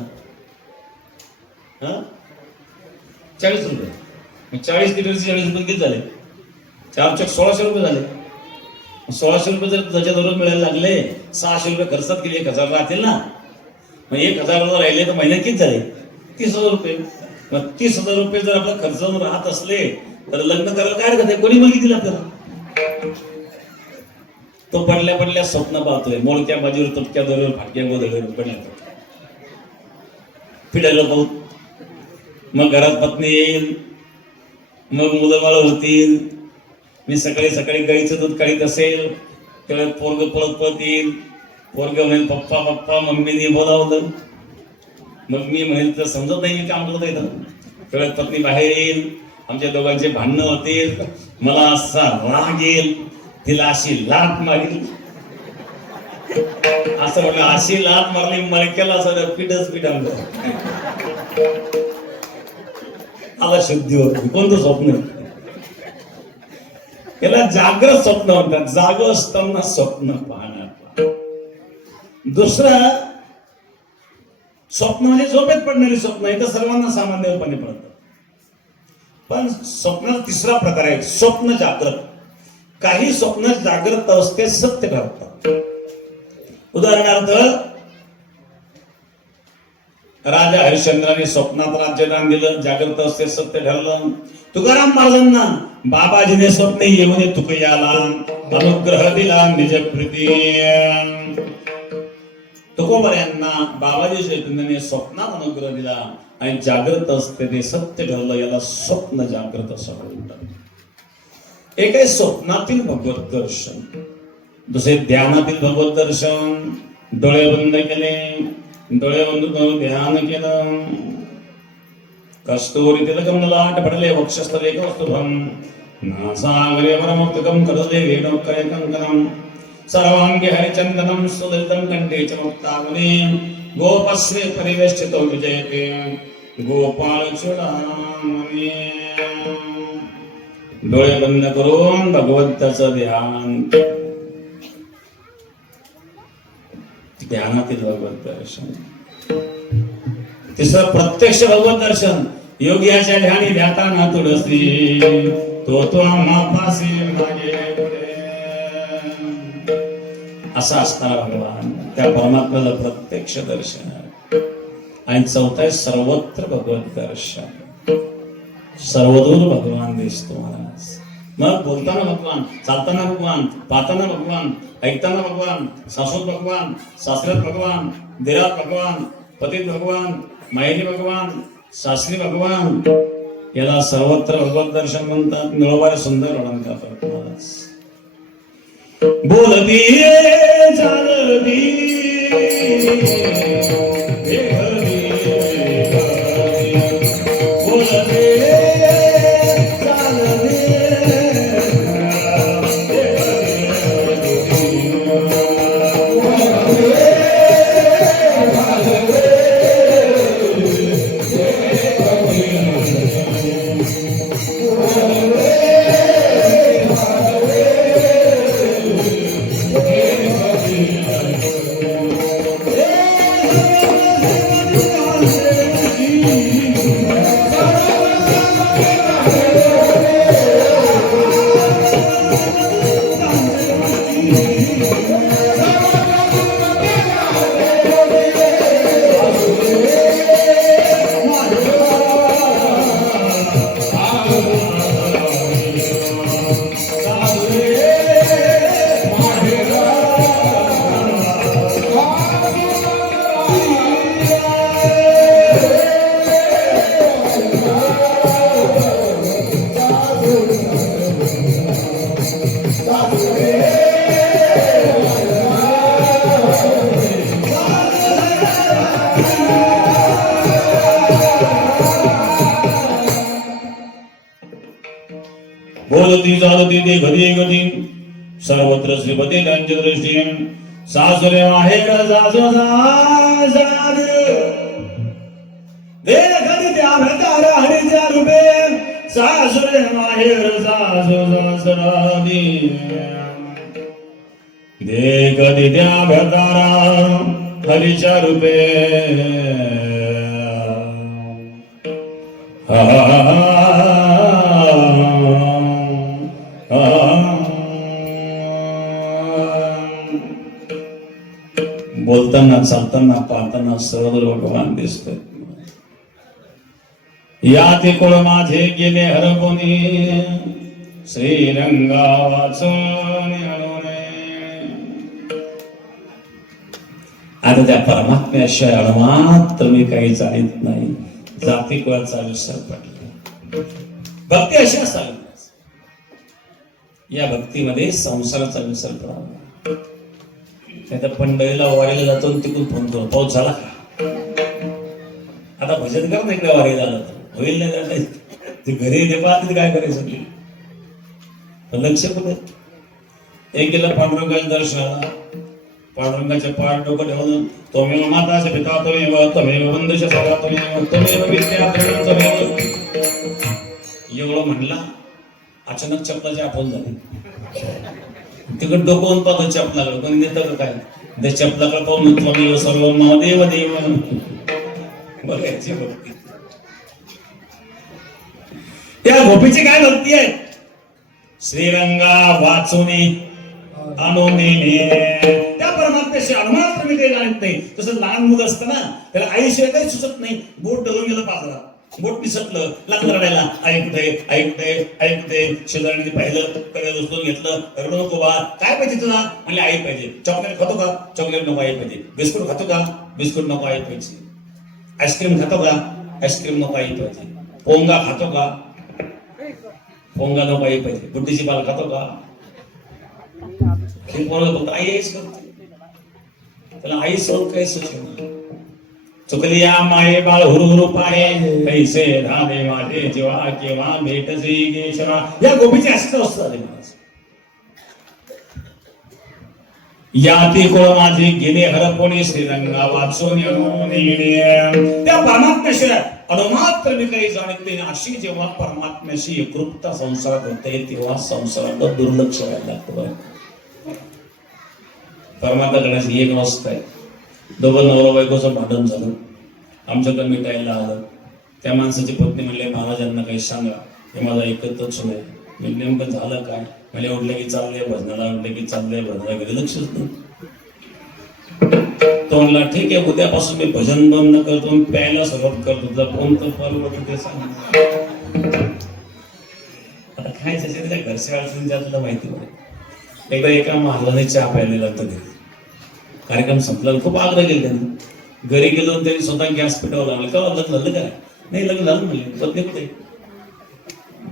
40 रुपये. 40 लिटरचे 40 रुपये किती झाले? 4 चक 1600 रुपये झाले. 1600 रुपये जर त्याच्या दररोज मिळायला लागले, 600 रुपये खर्चात केले, 1000 राहतील ना. मग 1000 राहिले तर महिन्यात किती झाले? 30,000 रुपये. मग 30,000 रुपये जर आपला खर्च राहत असले तर लग्न करायला काय हरकत आहे? कोणी मुलगी दिला आपल्याला? तो पडल्या स्वप्न पाहतोय, मोडक्या बाजूवर तुटक्या दोरीवर फाटक्या गोदडीवर पडल्या पिढ्याला पाहू. मग घरात पत्नी येईल, मग मुलं बाळ होतील. मी सकाळी सकाळी गाईचं दूध काढीत असेल तेव्हा पोरग पळत येईल. पोरग म्हणेल पप्पा पप्पा मम्मीने बोलावलं. मग मी म्हणेल तर समजत नाही मी काम करत येतं. तेव्हा पत्नी बाहेर येईल, आमच्या दोघांचे भांडणं होतील. मला असा राग येईल, तिला अशी लाट मारील. असं म्हटलं अशी लाट मारली मळक्याला असं पिठच पिठ आणलं. आला शुद्धी होती. कोणतं स्वप्न? याला जागृत स्वप्न म्हणतात. जाग असताना स्वप्न पाहणार. दुसरं स्वप्न म्हणजे झोपेत पडणारी स्वप्न. हे तर सर्वांना सामान्यपणे पडतं. पण स्वप्नात तिसरा प्रकार आहे, स्वप्न जागृत. काही स्वप्न जागृत अवस्थेत सत्य ठरतात. उदाहरणार्थ राजा हरिश्चंद्राने स्वप्नात राज्यदान दिलं, जागृत अवस्थेत सत्य ठरलं. तुकाराम महाराजांना बाबाजीने स्वप्न येऊन तुकयाला अनुग्रह दिला निज प्रीती. तुकोबऱ्यांना बाबाजी चैतन्याने स्वप्नात अनुग्रह दिला आणि जागृत असते ते सत्य ठरलं. याला स्वप्न जागृत असं म्हणतात. एक आहे स्वप्नातील भगवत दर्शन, दुसरे ध्यानातील भगवत दर्शन. डोळे बंद केले, डोळे बंद करून ध्यान केलं. कस्तुरी तिलकम ललाट पडले वक्षस्थले कौस्तुभम नासागरे परमुक्तकम करदे वेणोक्करे कंकणम सर्वांगे हरिचंदनम सुदलितं कंठे च मुक्तावने गोपस्वे परिवेष्टितो विजयते गोपाळ चूडामणी. डोळे बंद करून भगवंताचं ध्यान. ध्यानातील भगवत दर्शन. तिसरं प्रत्यक्ष भगवत दर्शन. योग्याच्या ध्यानी ध्याताना तुळसी तो आम्हापासी मागे असा असणारा भगवान, त्या परमात्म्याला प्रत्यक्ष दर्शन. आणि चौथा आहे सर्वत्र भगवत दर्शन. सर्वदूर भगवान दिसतो महाराज. मग बोलताना भगवान, चालताना भगवान, पाहताना भगवान, ऐकताना भगवान, सासूत भगवान, सासऱ्यात भगवान, देरात भगवान, पतीत भगवान, मायेली भगवान, सासरी भगवान. याला सर्वत्र भगवत दर्शन म्हणतात. मिळोबारे सुंदर वर्णन करतात महाराज. बोलती चालती बोलती चालती ते घडी घडी सर्वत्र श्रीपती त्यांची दृष्टी सासुरे माहेर सासू सासर देखती त्या भटारा हरीच्या रूपे सासुरे माहेर सासू सासरादी देखती त्या भटारा हरीच्या रूपे बोलताना चालताना पाहताना सर्व भगवान दिसतोय. या ते कोण माझे गेले हरपुनी श्रीरंगा वाचून हरवणे. आता त्या परमात्म्याशिवाय अणमात्र मी काही जाणीत नाही. जाती कुळाचा विसर पडला. भक्ती अशी असावी. या भक्तीमध्ये संसाराचा विसर पडावा. त्या पंढरीला वारीला जातो तिकडून फोन करू पाऊस झाला का. आता भजन कर ना इकडे वारीला आलं तर होईल नाही. ते घरी येते पाहते काय करायचं. लक्ष कुठे एक गेलं पांडुरंगाच्या दर्शनाला. पांडुरंगाच्या पाठ डोकं ठेवून त्वमेव माताच पिता त्वमेव बंधुश सखा त्वमेव विद्या त्वमेव एवढं म्हणला. अचानक चपलाची आठवण झाली. तिकडे डोकवून पाहतो चपलाकडे कोणी नेतं काय त्या चपलाकडे पाहून त्वमेव सर्व महादेव देव बघायची भक्ती. त्या गोपीची काय भक्ती आहे. श्रीरंगा वाचुनी अनुनेने त्या परमात्म्याशी अनुमात्र मी काही जाणत नाही. तसं लहान मुलं असतं ना त्याला आईशिवाय काही सुचत नाही. बोट धरून गेलं पाजरा बोट निसटलं लागलं रडायला. आई कुठे आई कुठे आई कुठे. शेजाऱ्यांनी पाहिलं कडे उचलून घेतलं. रडू नको बा काय पाहिजे तुला म्हणजे आई पाहिजे. चॉकलेट खातो का चॉकलेट नको आई पाहिजे. बिस्कुट खातो का बिस्कुट नको आई पाहिजे. आईस्क्रीम खातो का आईस्क्रीम नको आई पाहिजे. पोंगा खातो का पोंगा नको आई पाहिजे. गुड्डीची पाल खातो का हे पोरगं फक्त आई आईच करते. त्याला आई सोड काही सुचना. चुकली या माये बाळ हुरहुरु पाहे कैसे धावे माझे जेव्हा केव्हा भेट श्री केशवा. या गोपीची अशीच अवस्था झाली महाराज. या ती कोण माझे गेले हरपोणी श्रीरंगा वाचून त्या परमात्म्याशिवाय अनुमात्र मी काही जाणत नाही. अशी जेव्हा परमात्म्याशी एकरूपता संसारात होते तेव्हा संसारात दुर्लक्ष व्हायला लागतं. परमात्मा करण्याची एक अवस्था आहे. दोघं नवरा बायकोचं भांडण झालं. आमच्याकडे मिटायला आलं. त्या माणसाची पत्नी म्हणले महाराजांना काही सांगा हे माझा ऐकतच नाही. मी नेमकं झालं काय म्हणजे उठले की चालले भजनाला उठले की चालले भजनाला गेले लक्षच नाही. तो म्हणला ठीक आहे उद्यापासून मी भजन बंद करतो प्यायला सुरुवात करतो. तुझा फोन तर बरोबर ते सांग. आता खायचं त्या घरच्या अडचणी त्यातलं माहिती पडेल. एकदा एका महाराजाने चहा प्यायला लागतं घरी. कार्यक्रम संपला खूप आग्रह केले त्यांनी. घरी गेलो त्यांनी स्वतः गॅस पेटवायला लागला. का लग्न झालं काय नाही लग्न झालं म्हणले. पत्नी कुठे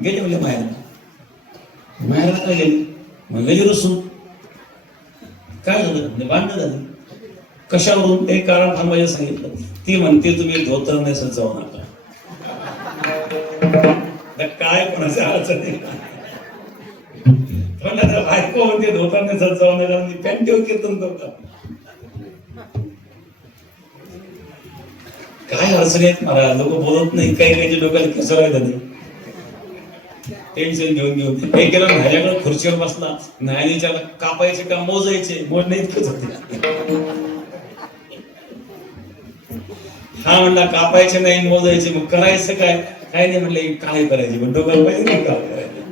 गेले म्हणजे माहेरला. माहेरला काय गेली मग गेली रुसून. काय झालं म्हणजे भांडणं झाली. कशावरून ते कारण थांबायला सांगितलं. ती म्हणते तुम्ही धोतर नेसत जाऊ नका. काय कोणाच्या अडचणी बायको म्हणते धोतर नेसत जाऊ नका. पॅन्टीवर कीर्तन करतात. काय अडचणी आहेत महाराज. लोक बोलत नाही. काही काही डोक्याला केसर आहे झाले. टेन्शन घेऊन घेऊन एक केलं ह्याच्याकडे खुर्चीवर बसला. न्यायाधीशाला कापायचे का मोजायचे मोज नाही इतकंच होते. हा म्हणला कापायचे नाही मोजायचे मग करायचं काय काय नाही म्हणले काय करायचे पण डोक्याला पाहिजे नाही काय करायचं.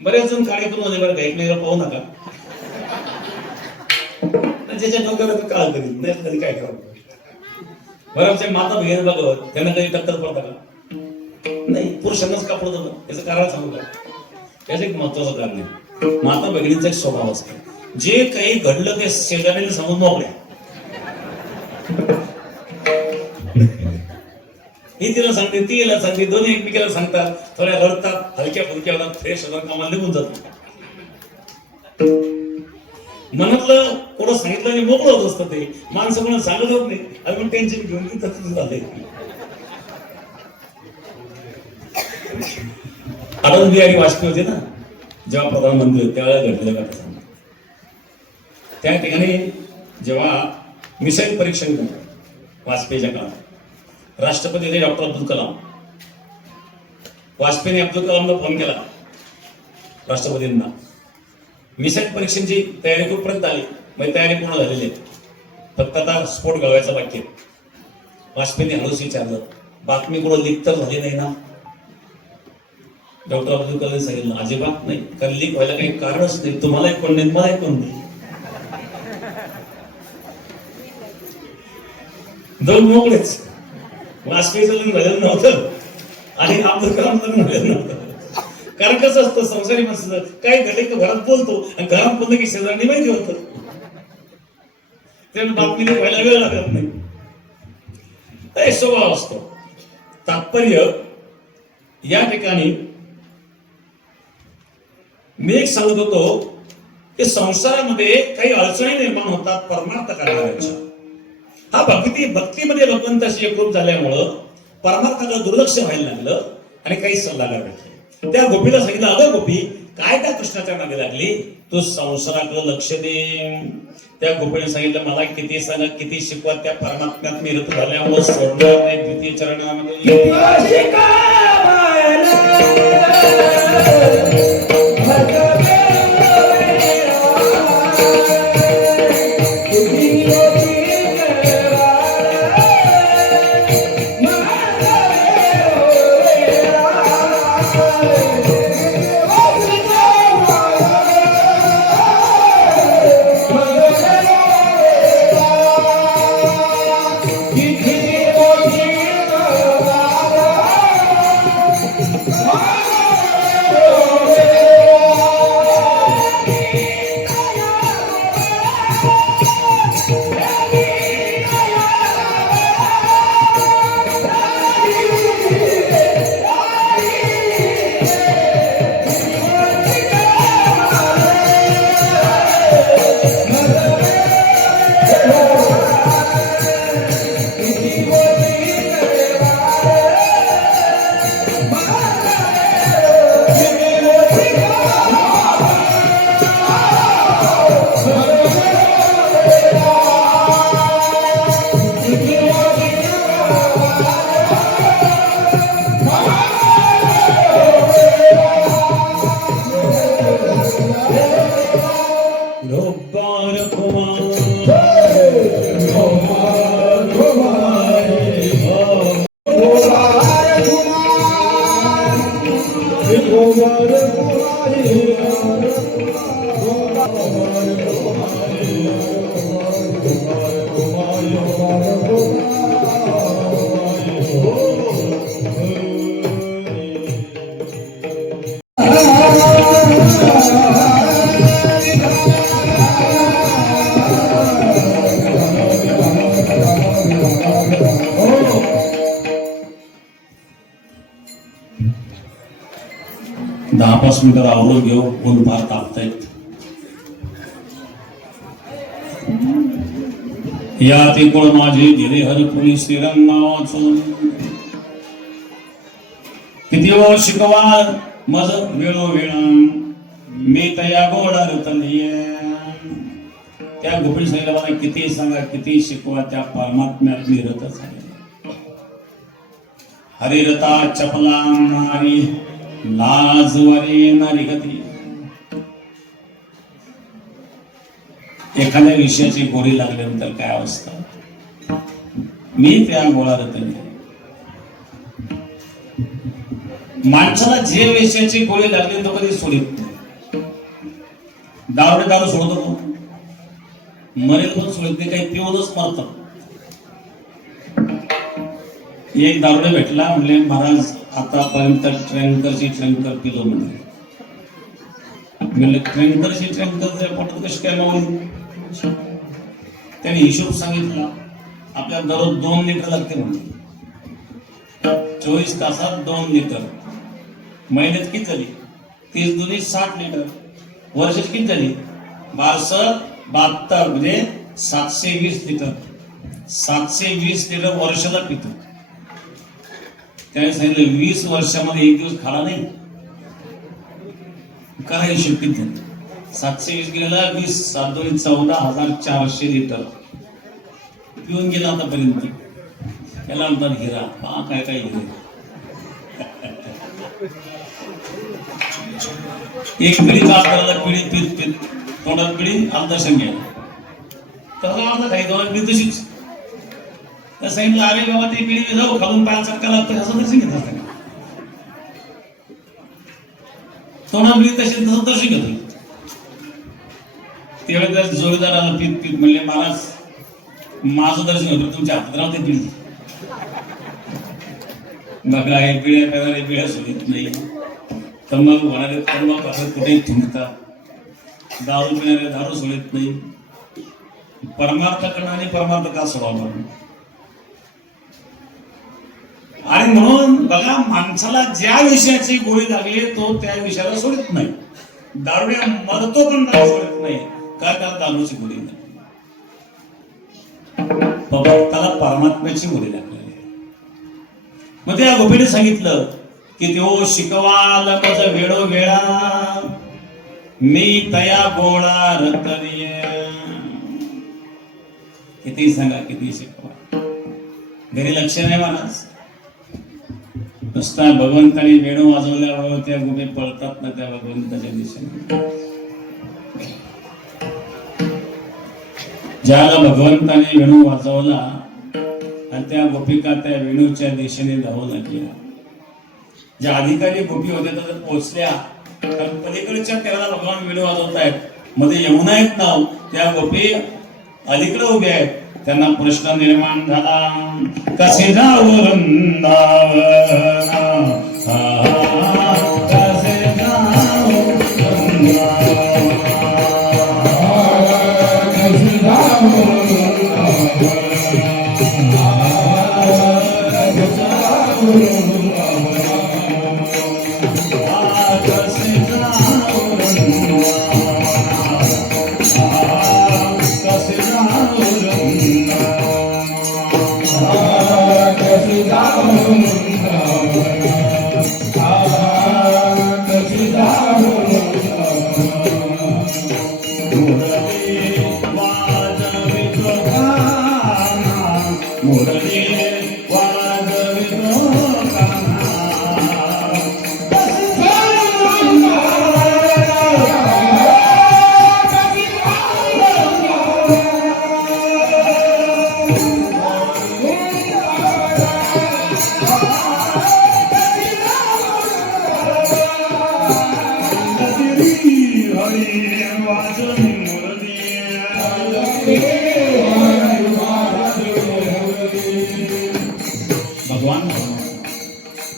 बरेच जण काळे करून होते बरं का एकमेकाला पाहू नका. ज्याच्या डोक्याला काळ करीत नाही कधी काय करावं. बरं आमच्या माता भगिनी बघत त्यांना कधी टक्कर पडता का नाही. पुरुषांनाच का पडत होतं याचं कारण सांगू का. याचं एक महत्वाचं कारण आहे. माता भगिनींचा एक स्वभाव असतो. जे काही घडलं ते शेजाऱ्याला सांगून मोकळ्या. ही तिला सांगते ती याला सांगते. दोन्ही एकमेकाला सांगतात. थोड्या रडतात हलक्या फुलक्या होतात. फ्रेश होतात कामाला निघून जातात. मनातलं कोणा सांगितलं आणि मोकळं होत असतं. ते माणसं कोणा सांगत होत नाही. अजून टेन्शन घेऊन तसंच झालंय. अटल बिहारी वाजपेयी होते ना, जेव्हा प्रधानमंत्री होते त्यावेळेला घडलेलं का सांगा. त्या ठिकाणी जेव्हा मिसाईल परीक्षण झालं वाजपेयीच्या काळात, राष्ट्रपती होते डॉक्टर अब्दुल कलाम. वाजपेयीने अब्दुल कलामला फोन केला राष्ट्रपतींना. मिसाईल परीक्षणाची तयारी कुठपर्यंत आली, म्हणजे तयारी पूर्ण झालेली आहे, फक्त आता स्फोट घडवायचा बाकी आहे. वाजपेयीने हळूच विचारलं, बातमी कुठं लीक तर झाली नाही ना? डॉक्टर अब्दुल कलाम सांगितलं, अजिबात नाही, कारण लीक व्हायला काही कारणच नाही, तुम्हाला कोण नाही, मला कोण नाही. दोन मोकळेच. वाजपेयीचं लग्न झालेलं नव्हतं आणि अब्दुल कलाम लग्न झालेलं नव्हतं. कारण कसं असतं, संसारी माणसाचं काय घडले की घरात बोलतो आणि घरात बोललं की शेजारी माहिती होतं, त्यामुळे बातमी व्हायला वेळ लागत नाही. हे स्वभाव असतो. तात्पर्य या ठिकाणी मी एक सांगत होतो की संसारामध्ये काही अडचणी निर्माण होतात परमार्थ करण्याच्या. हा भक्तीमध्ये भगवंताशी एकरूप झाल्यामुळं परमार्थाला दुर्लक्ष व्हायला लागलं आणि काही सल्लागार भेटले. त्या गोपीला सांगितलं, अगं गोपी, काय त्या कृष्णाच्या मागे लागली, तू संसाराकडे लक्ष दे. त्या गोपीने सांगितलं, मला किती सांगा, किती शिकवा, त्या परमात्म्यात मी रत झाल्यामुळे सोडलं नाही. द्वितीय चरणामध्ये पाच मिनिटं आवरून घेऊ, ऊन फार तापतायत. या तिकोळ माझे गिरे हरपुरी श्रीरंग वाचून किती वेळ शिकवा मज वेळोवेळ मी तया गोडा रतनीय. त्या गोपी सांगितलं, मला किती सांगा, किती शिकवा, त्या परमात्म्यात मी रत झाले. हरिरता चपला नारी लाजवारी नारी गती. एखाद्या विषयाची गोडी लागल्यानंतर काय अवस्था, मी त्या गोळा रतनी. माणसाला जे विषयाची गोळी लागली तो कधी सोडित नाही. दारू सोडतो, मरेल पण सोडित नाही, काही पिऊनच मरतात. एक दारुडे भेटला, म्हणले महाराज आतापर्यंत ट्रँकर पिलो म्हणले. ट्रँकर पटत कशी काय मावली. त्याने हिशोब सांगितला, आपल्याला दररोज 2 लिटर लागते म्हणले. 24 तासात 2 लिटर. महिन्यात किती झाली? 30 दुनी 60 लिटर. वर्षात किती झाली? 1272 म्हणजे 720 लिटर. 720 लिटर वर्षाला पितो. त्याने सांगितलं 20 वर्षामध्ये एक दिवस खाला नाही, काय हिशोब किती 720 गेलेला 20 7 14,400 लिटर पिऊन गेला आतापर्यंत. त्याला म्हणतात हिरा. हा काय काय हिरे. एक पिढी काळ करायला पिढी पीत पीत तोंडात पिढी अर्धदर्शन घ्यायला तसं अर्धा काही दोन पिढी तशीच त्या सांगितलं अरे बाबा ती पिढी जाऊ खालून पाया चटका लागतो असं दर्शन घेत असतं का तोंडात पिढी तशी तसं दर्शन घेतो. त्यावेळी त्या जोडीदाराला पीत पीत म्हणले महाराज माझं दर्शन होतं तुमच्या हातात राहते पिढी. बघा हे पिढ्या करणारे पिढ्या सोडित नाही. तंबाखू होणारे तंबाखू असं कुठेही थिंकतात. दारू पिणारे दारू सोडित नाही. परमार्थ करणारे परमार्थ का सोडावा. आणि म्हणून बघा माणसाला ज्या विषयाची गोळी लागली तो त्या विषयाला सोडत नाही. दारुड्या मरतो पण नाही सोडत नाही. का त्याला दारूची गोळी नाही. त्याला परमात्म्याची गोळी लागलेली. मग त्या गोपीने सांगितलं की तो शिकवाल मज वेळो वेळा मी तया गोळा रतनिय. किती सांगा किती शिकवा घरी लक्ष नाही महाराज. नुसता भगवंताने वेणू वाजवल्यावर त्या गोपी पळतात ना त्या भगवंताच्या दिशेने. ज्याला भगवंताने वेणू वाजवला आणि त्या गोपिका त्या वेणूच्या दिशेने धावू लागल्या. ज्या अधिकारी गोपी होत्या तर पोहोचल्या कारण पलीकडच्या त्याला भगवान वेणू वाजवतायत. मध्ये यमुना आहेत नाव त्या गोपी अलीकडे उभ्या आहेत. त्यांना प्रश्न निर्माण झाला कसे जाऊ वृंदावना कसे जाऊ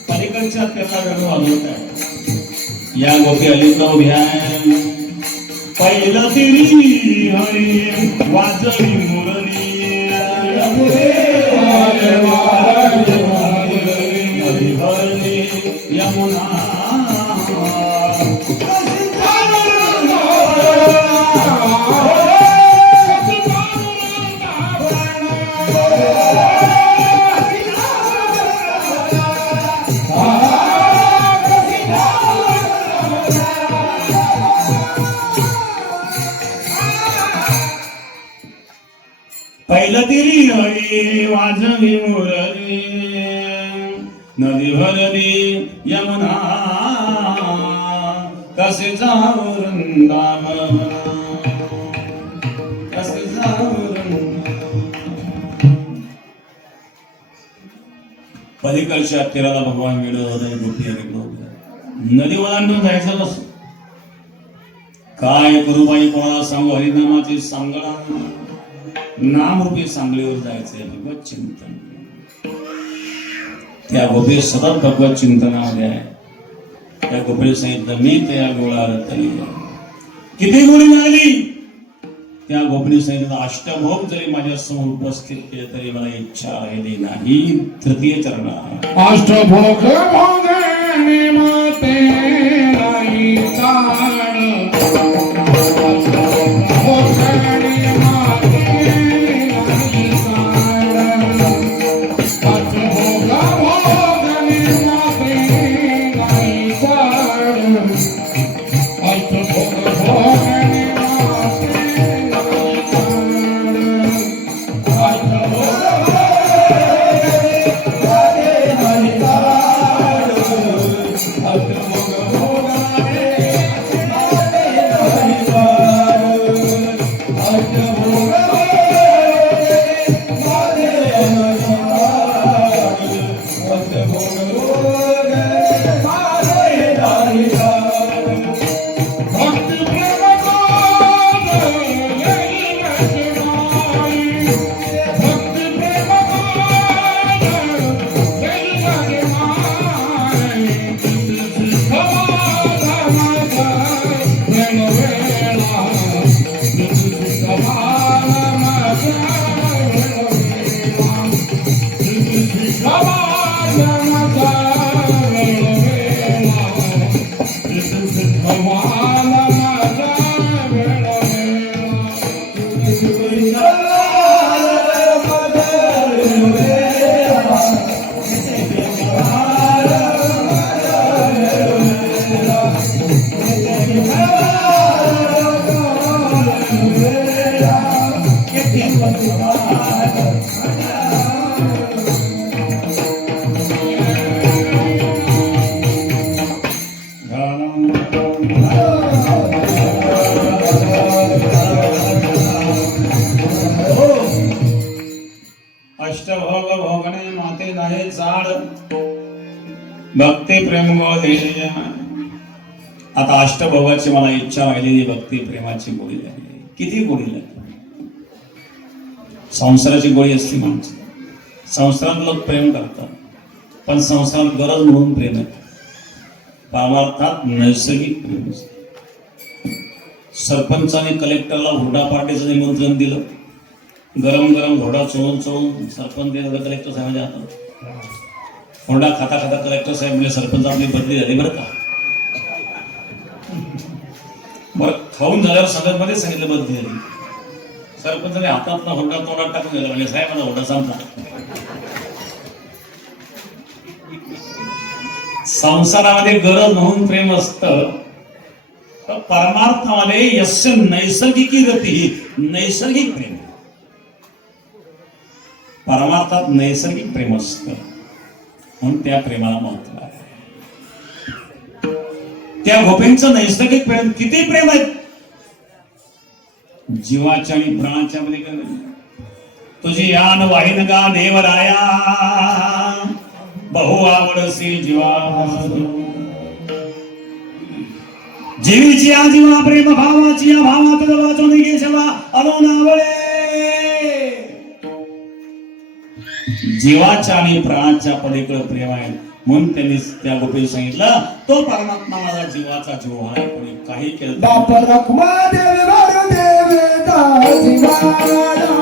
पलीकडच्या त्याला वेणू वाजवत आहे. या गोपी अलीकडे उभ्या पहिलं तिरी हरी वाजवी मुरली यमुना पहिला तिरी हरी वाजवी मुरली नदी भरली यमुना कसे जाऊ वृंदावन कसे जाऊ पलीकडच्या तीराला भगवान वेळ होता. गोपी नदी ओलांडून जायचं कसं काय करू बाई कोणाला सांगू हरिनामाची सांगणा नामरूपी सांगलीवर जायचंय भगवत चिंतन. त्या गोपी सतत भगवत चिंतनामध्ये आहे. त्या गोपीने सांगितलं मी त्या गोळा रतली. किती गोळी मिळाली त्या गोपीने सांगितलं अष्टभोग जरी माझ्या समोर उपस्थित केले तरी मला इच्छा राहिली नाही. तृतीय चरण अष्टभोग भोगणे माते नाही काळ भोगणे माते नाही काळ अष्टभोग भोगणे माते नाही काळ अष्टभोग भोगणे माते दाहे झाड भक्ती प्रेम गोळे. आता अष्टभोगाची मला इच्छा राहिलेली भक्ती प्रेमाची गोळी लागली. किती गोळी लागली? संसाराची गोळी असते माणसं. संसारात लोक प्रेम करतात, पण संसारात गरज म्हणून प्रेम आहे. परमार्थात नैसर्गिक प्रेम असते. सरपंचाने कलेक्टरला हुरडा पार्टीचं निमंत्रण दिलं. गरम गरम घोडा चोळून चोळून सरपंच दिला कलेक्टर साहेबांच्या हातात. हुरडा खाता खाता कलेक्टर साहेब म्हणजे सरपंच आपली बदली झाली बरं का. बरं खाऊन झाल्यावर सगळ्यांमध्ये सांगितलं बदली झाली. सरपंचाने हातातला हुरडा तोंडात टाकून दिला म्हणजे साहेब माझा हुरडा संपला. संसारामध्ये गरज म्हणून प्रेम असतं, परमार्थामध्ये यस्य नैसर्गिकी गती, नैसर्गिक प्रेम. परमार्थात नैसर्गिक प्रेम असतं म्हणून त्या प्रेमाला महत्व आहे. त्या गोपींचं नैसर्गिक प्रेम किती प्रेम आहे. जीवाच्या आणि प्राणाच्या मध्ये तुझी यान वाहिन गा देवराया बहु आवडसी जीवा. जीवीची या जीवा प्रेम भावाची या भावात वाचून गेशवा अलोनावळे. जीवाच्या आणि प्राणाच्या पलीकडे प्रेम आहे म्हणून त्यांनी त्या गोपीला सांगितलं तो परमात्मा माझा जीवाचा जीव आहे. कोणी काही केलं बाप रखमा देव वर देवता जीवाला.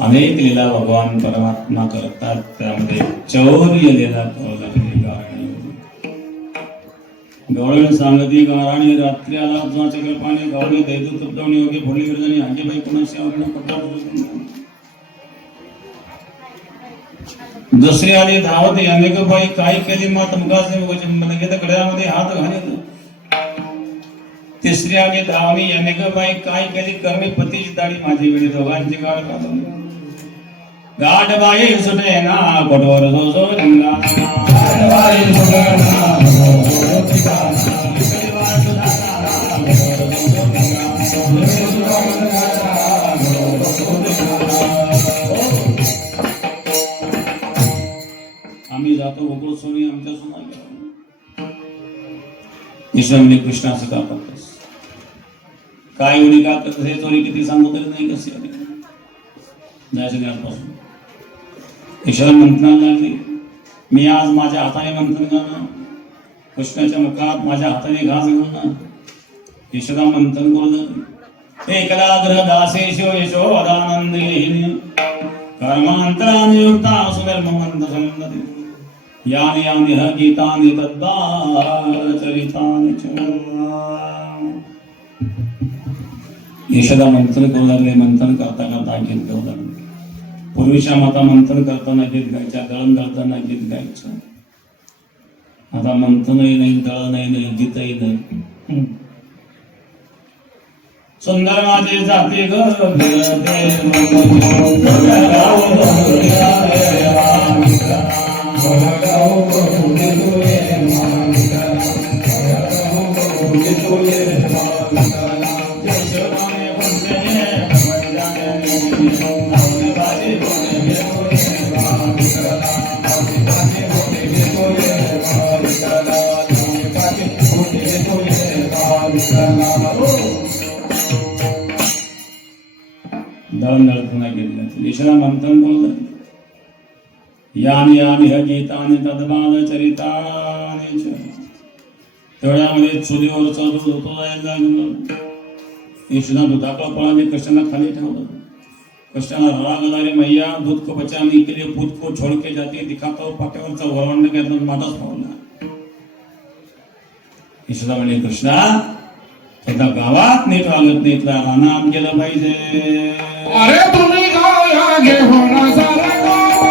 अनेक लीला भगवान परमात्मा करतात, त्यामध्ये चौर्य लीला करू गवळण सांगती गाराणी रात्री आला उजवाचे कृपाने गावणी दैदू तुपटवणी योगी फोडली गिरजणी आजीबाई कुणाशी आवडणं पटला दुसरी आली धावत अनेक बाई काय केली मात मुखाचे वचन घेत गळ्यामध्ये हात घालीत तिसरी आली धावणी याने ग बाई काय केली करणे पतीची दाढी माझी वेळी दोघांची गाड घालून गाठ बाई सुटे ना कोटवर जो जो रंगा आम्ही जातो गोकुळ सोनी आमच्या सोना ईश्वरने कृष्णाचं का करतोस काय उडी का करतोस हे चोरी किती सांगू तरी नाही कशी आली जायचं आजपासून ईश्वर मंथनाला लागली मी आज माझ्या हाताने मंथन करणं कृष्णाच्या मुखात माझ्या हाताने घास घालणं ईश्वरा मंथन करून एकला ग्रह दासेशो यशोदानंद कर्मांतराने युक्ता सुधर्मवंत संबंध यानि यानि ह गीतानि तद्बालचरितानि च यशोदा मंथन करू लागले मंथन करता करता गीत गाऊ लागले पूर्वीच्या माता मंथन करताना गीत गायच्या दळण दळताना गीत गायचं आता मंथनही नाही दळणही नाही गीतही नाही सुंदर माझे जाते ग दळण दळताना गेले ईश्वरा मंथन बोललं यानि यानि ह गीतानि तद्बालचरितानि च तेवढ्यामध्ये चुलीवरचं दूध होतो जायला लागलं ईश्वरा दुधाकडं पळाले कृष्णाला खाली ठेवलं कृष्णाला राग आला रे मैया दूध को बचाने के लिए पूत को छोड़ के जाती दिखाता हो पाट्यावरचा वरवंड घेतला माटाच पावला ईश्वरा म्हणजे कृष्णा एकदा गावात नीट वागत नाही तुला रानात गेलं पाहिजे अरे तुम्ही गाया घेऊन सारा गाव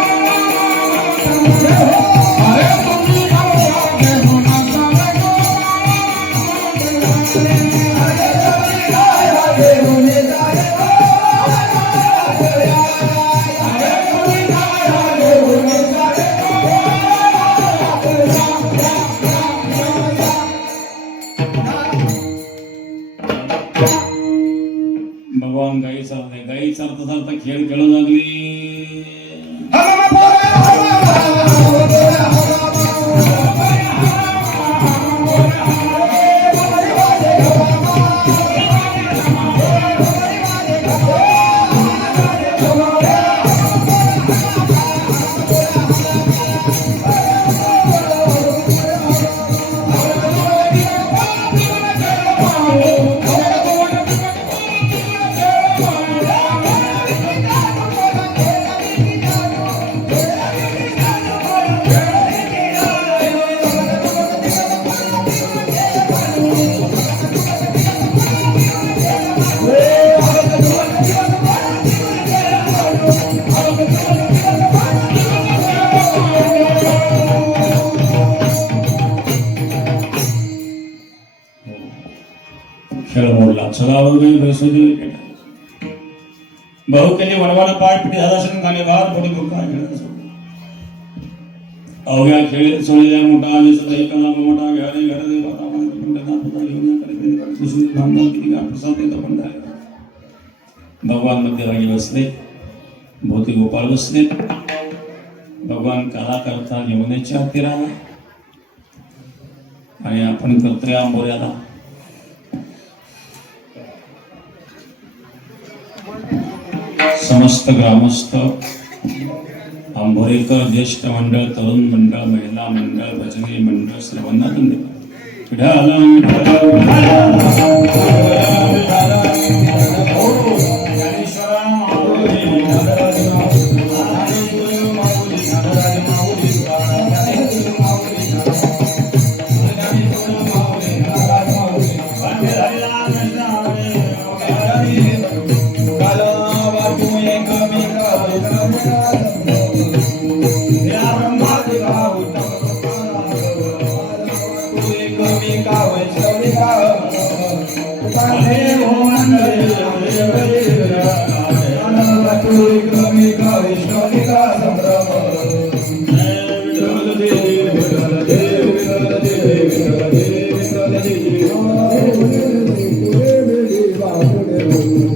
अरे तुम्ही गाया घेऊन सारा भगवान गाई चालते गाई चालता चालता खेळ खेळू लागली खेळ मोडला चला बहु केली वनवाला पाय पिढी हदाशन खाणे बाहेर पडून दुःखा खेळ अवघ्या खेळ सोडल्या मोठा आलेचा एकाला मोठा घ्याले घर दे भगवान मध्यभागी बसले भोवती गोपाळ बसले भगवान कला करता यमुनेच्या तीराला आणि आपण करतोय आंबोऱ्याला समस्त ग्रामस्थ आंबोरेकर ज्येष्ठ मंडळ तरुण मंडळ महिला मंडळ भजनी मंडळ सर्वांना धन्यवाद क्रमिका वैष्णविका संभ्रम विठ्ठल देव विठ्ठल देव विठ्ठल देव विठ्ठल देव विठ्ठल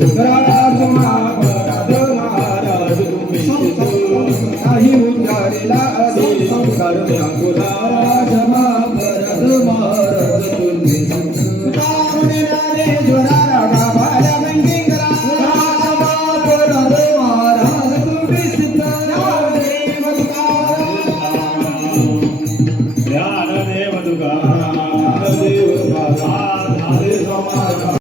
देव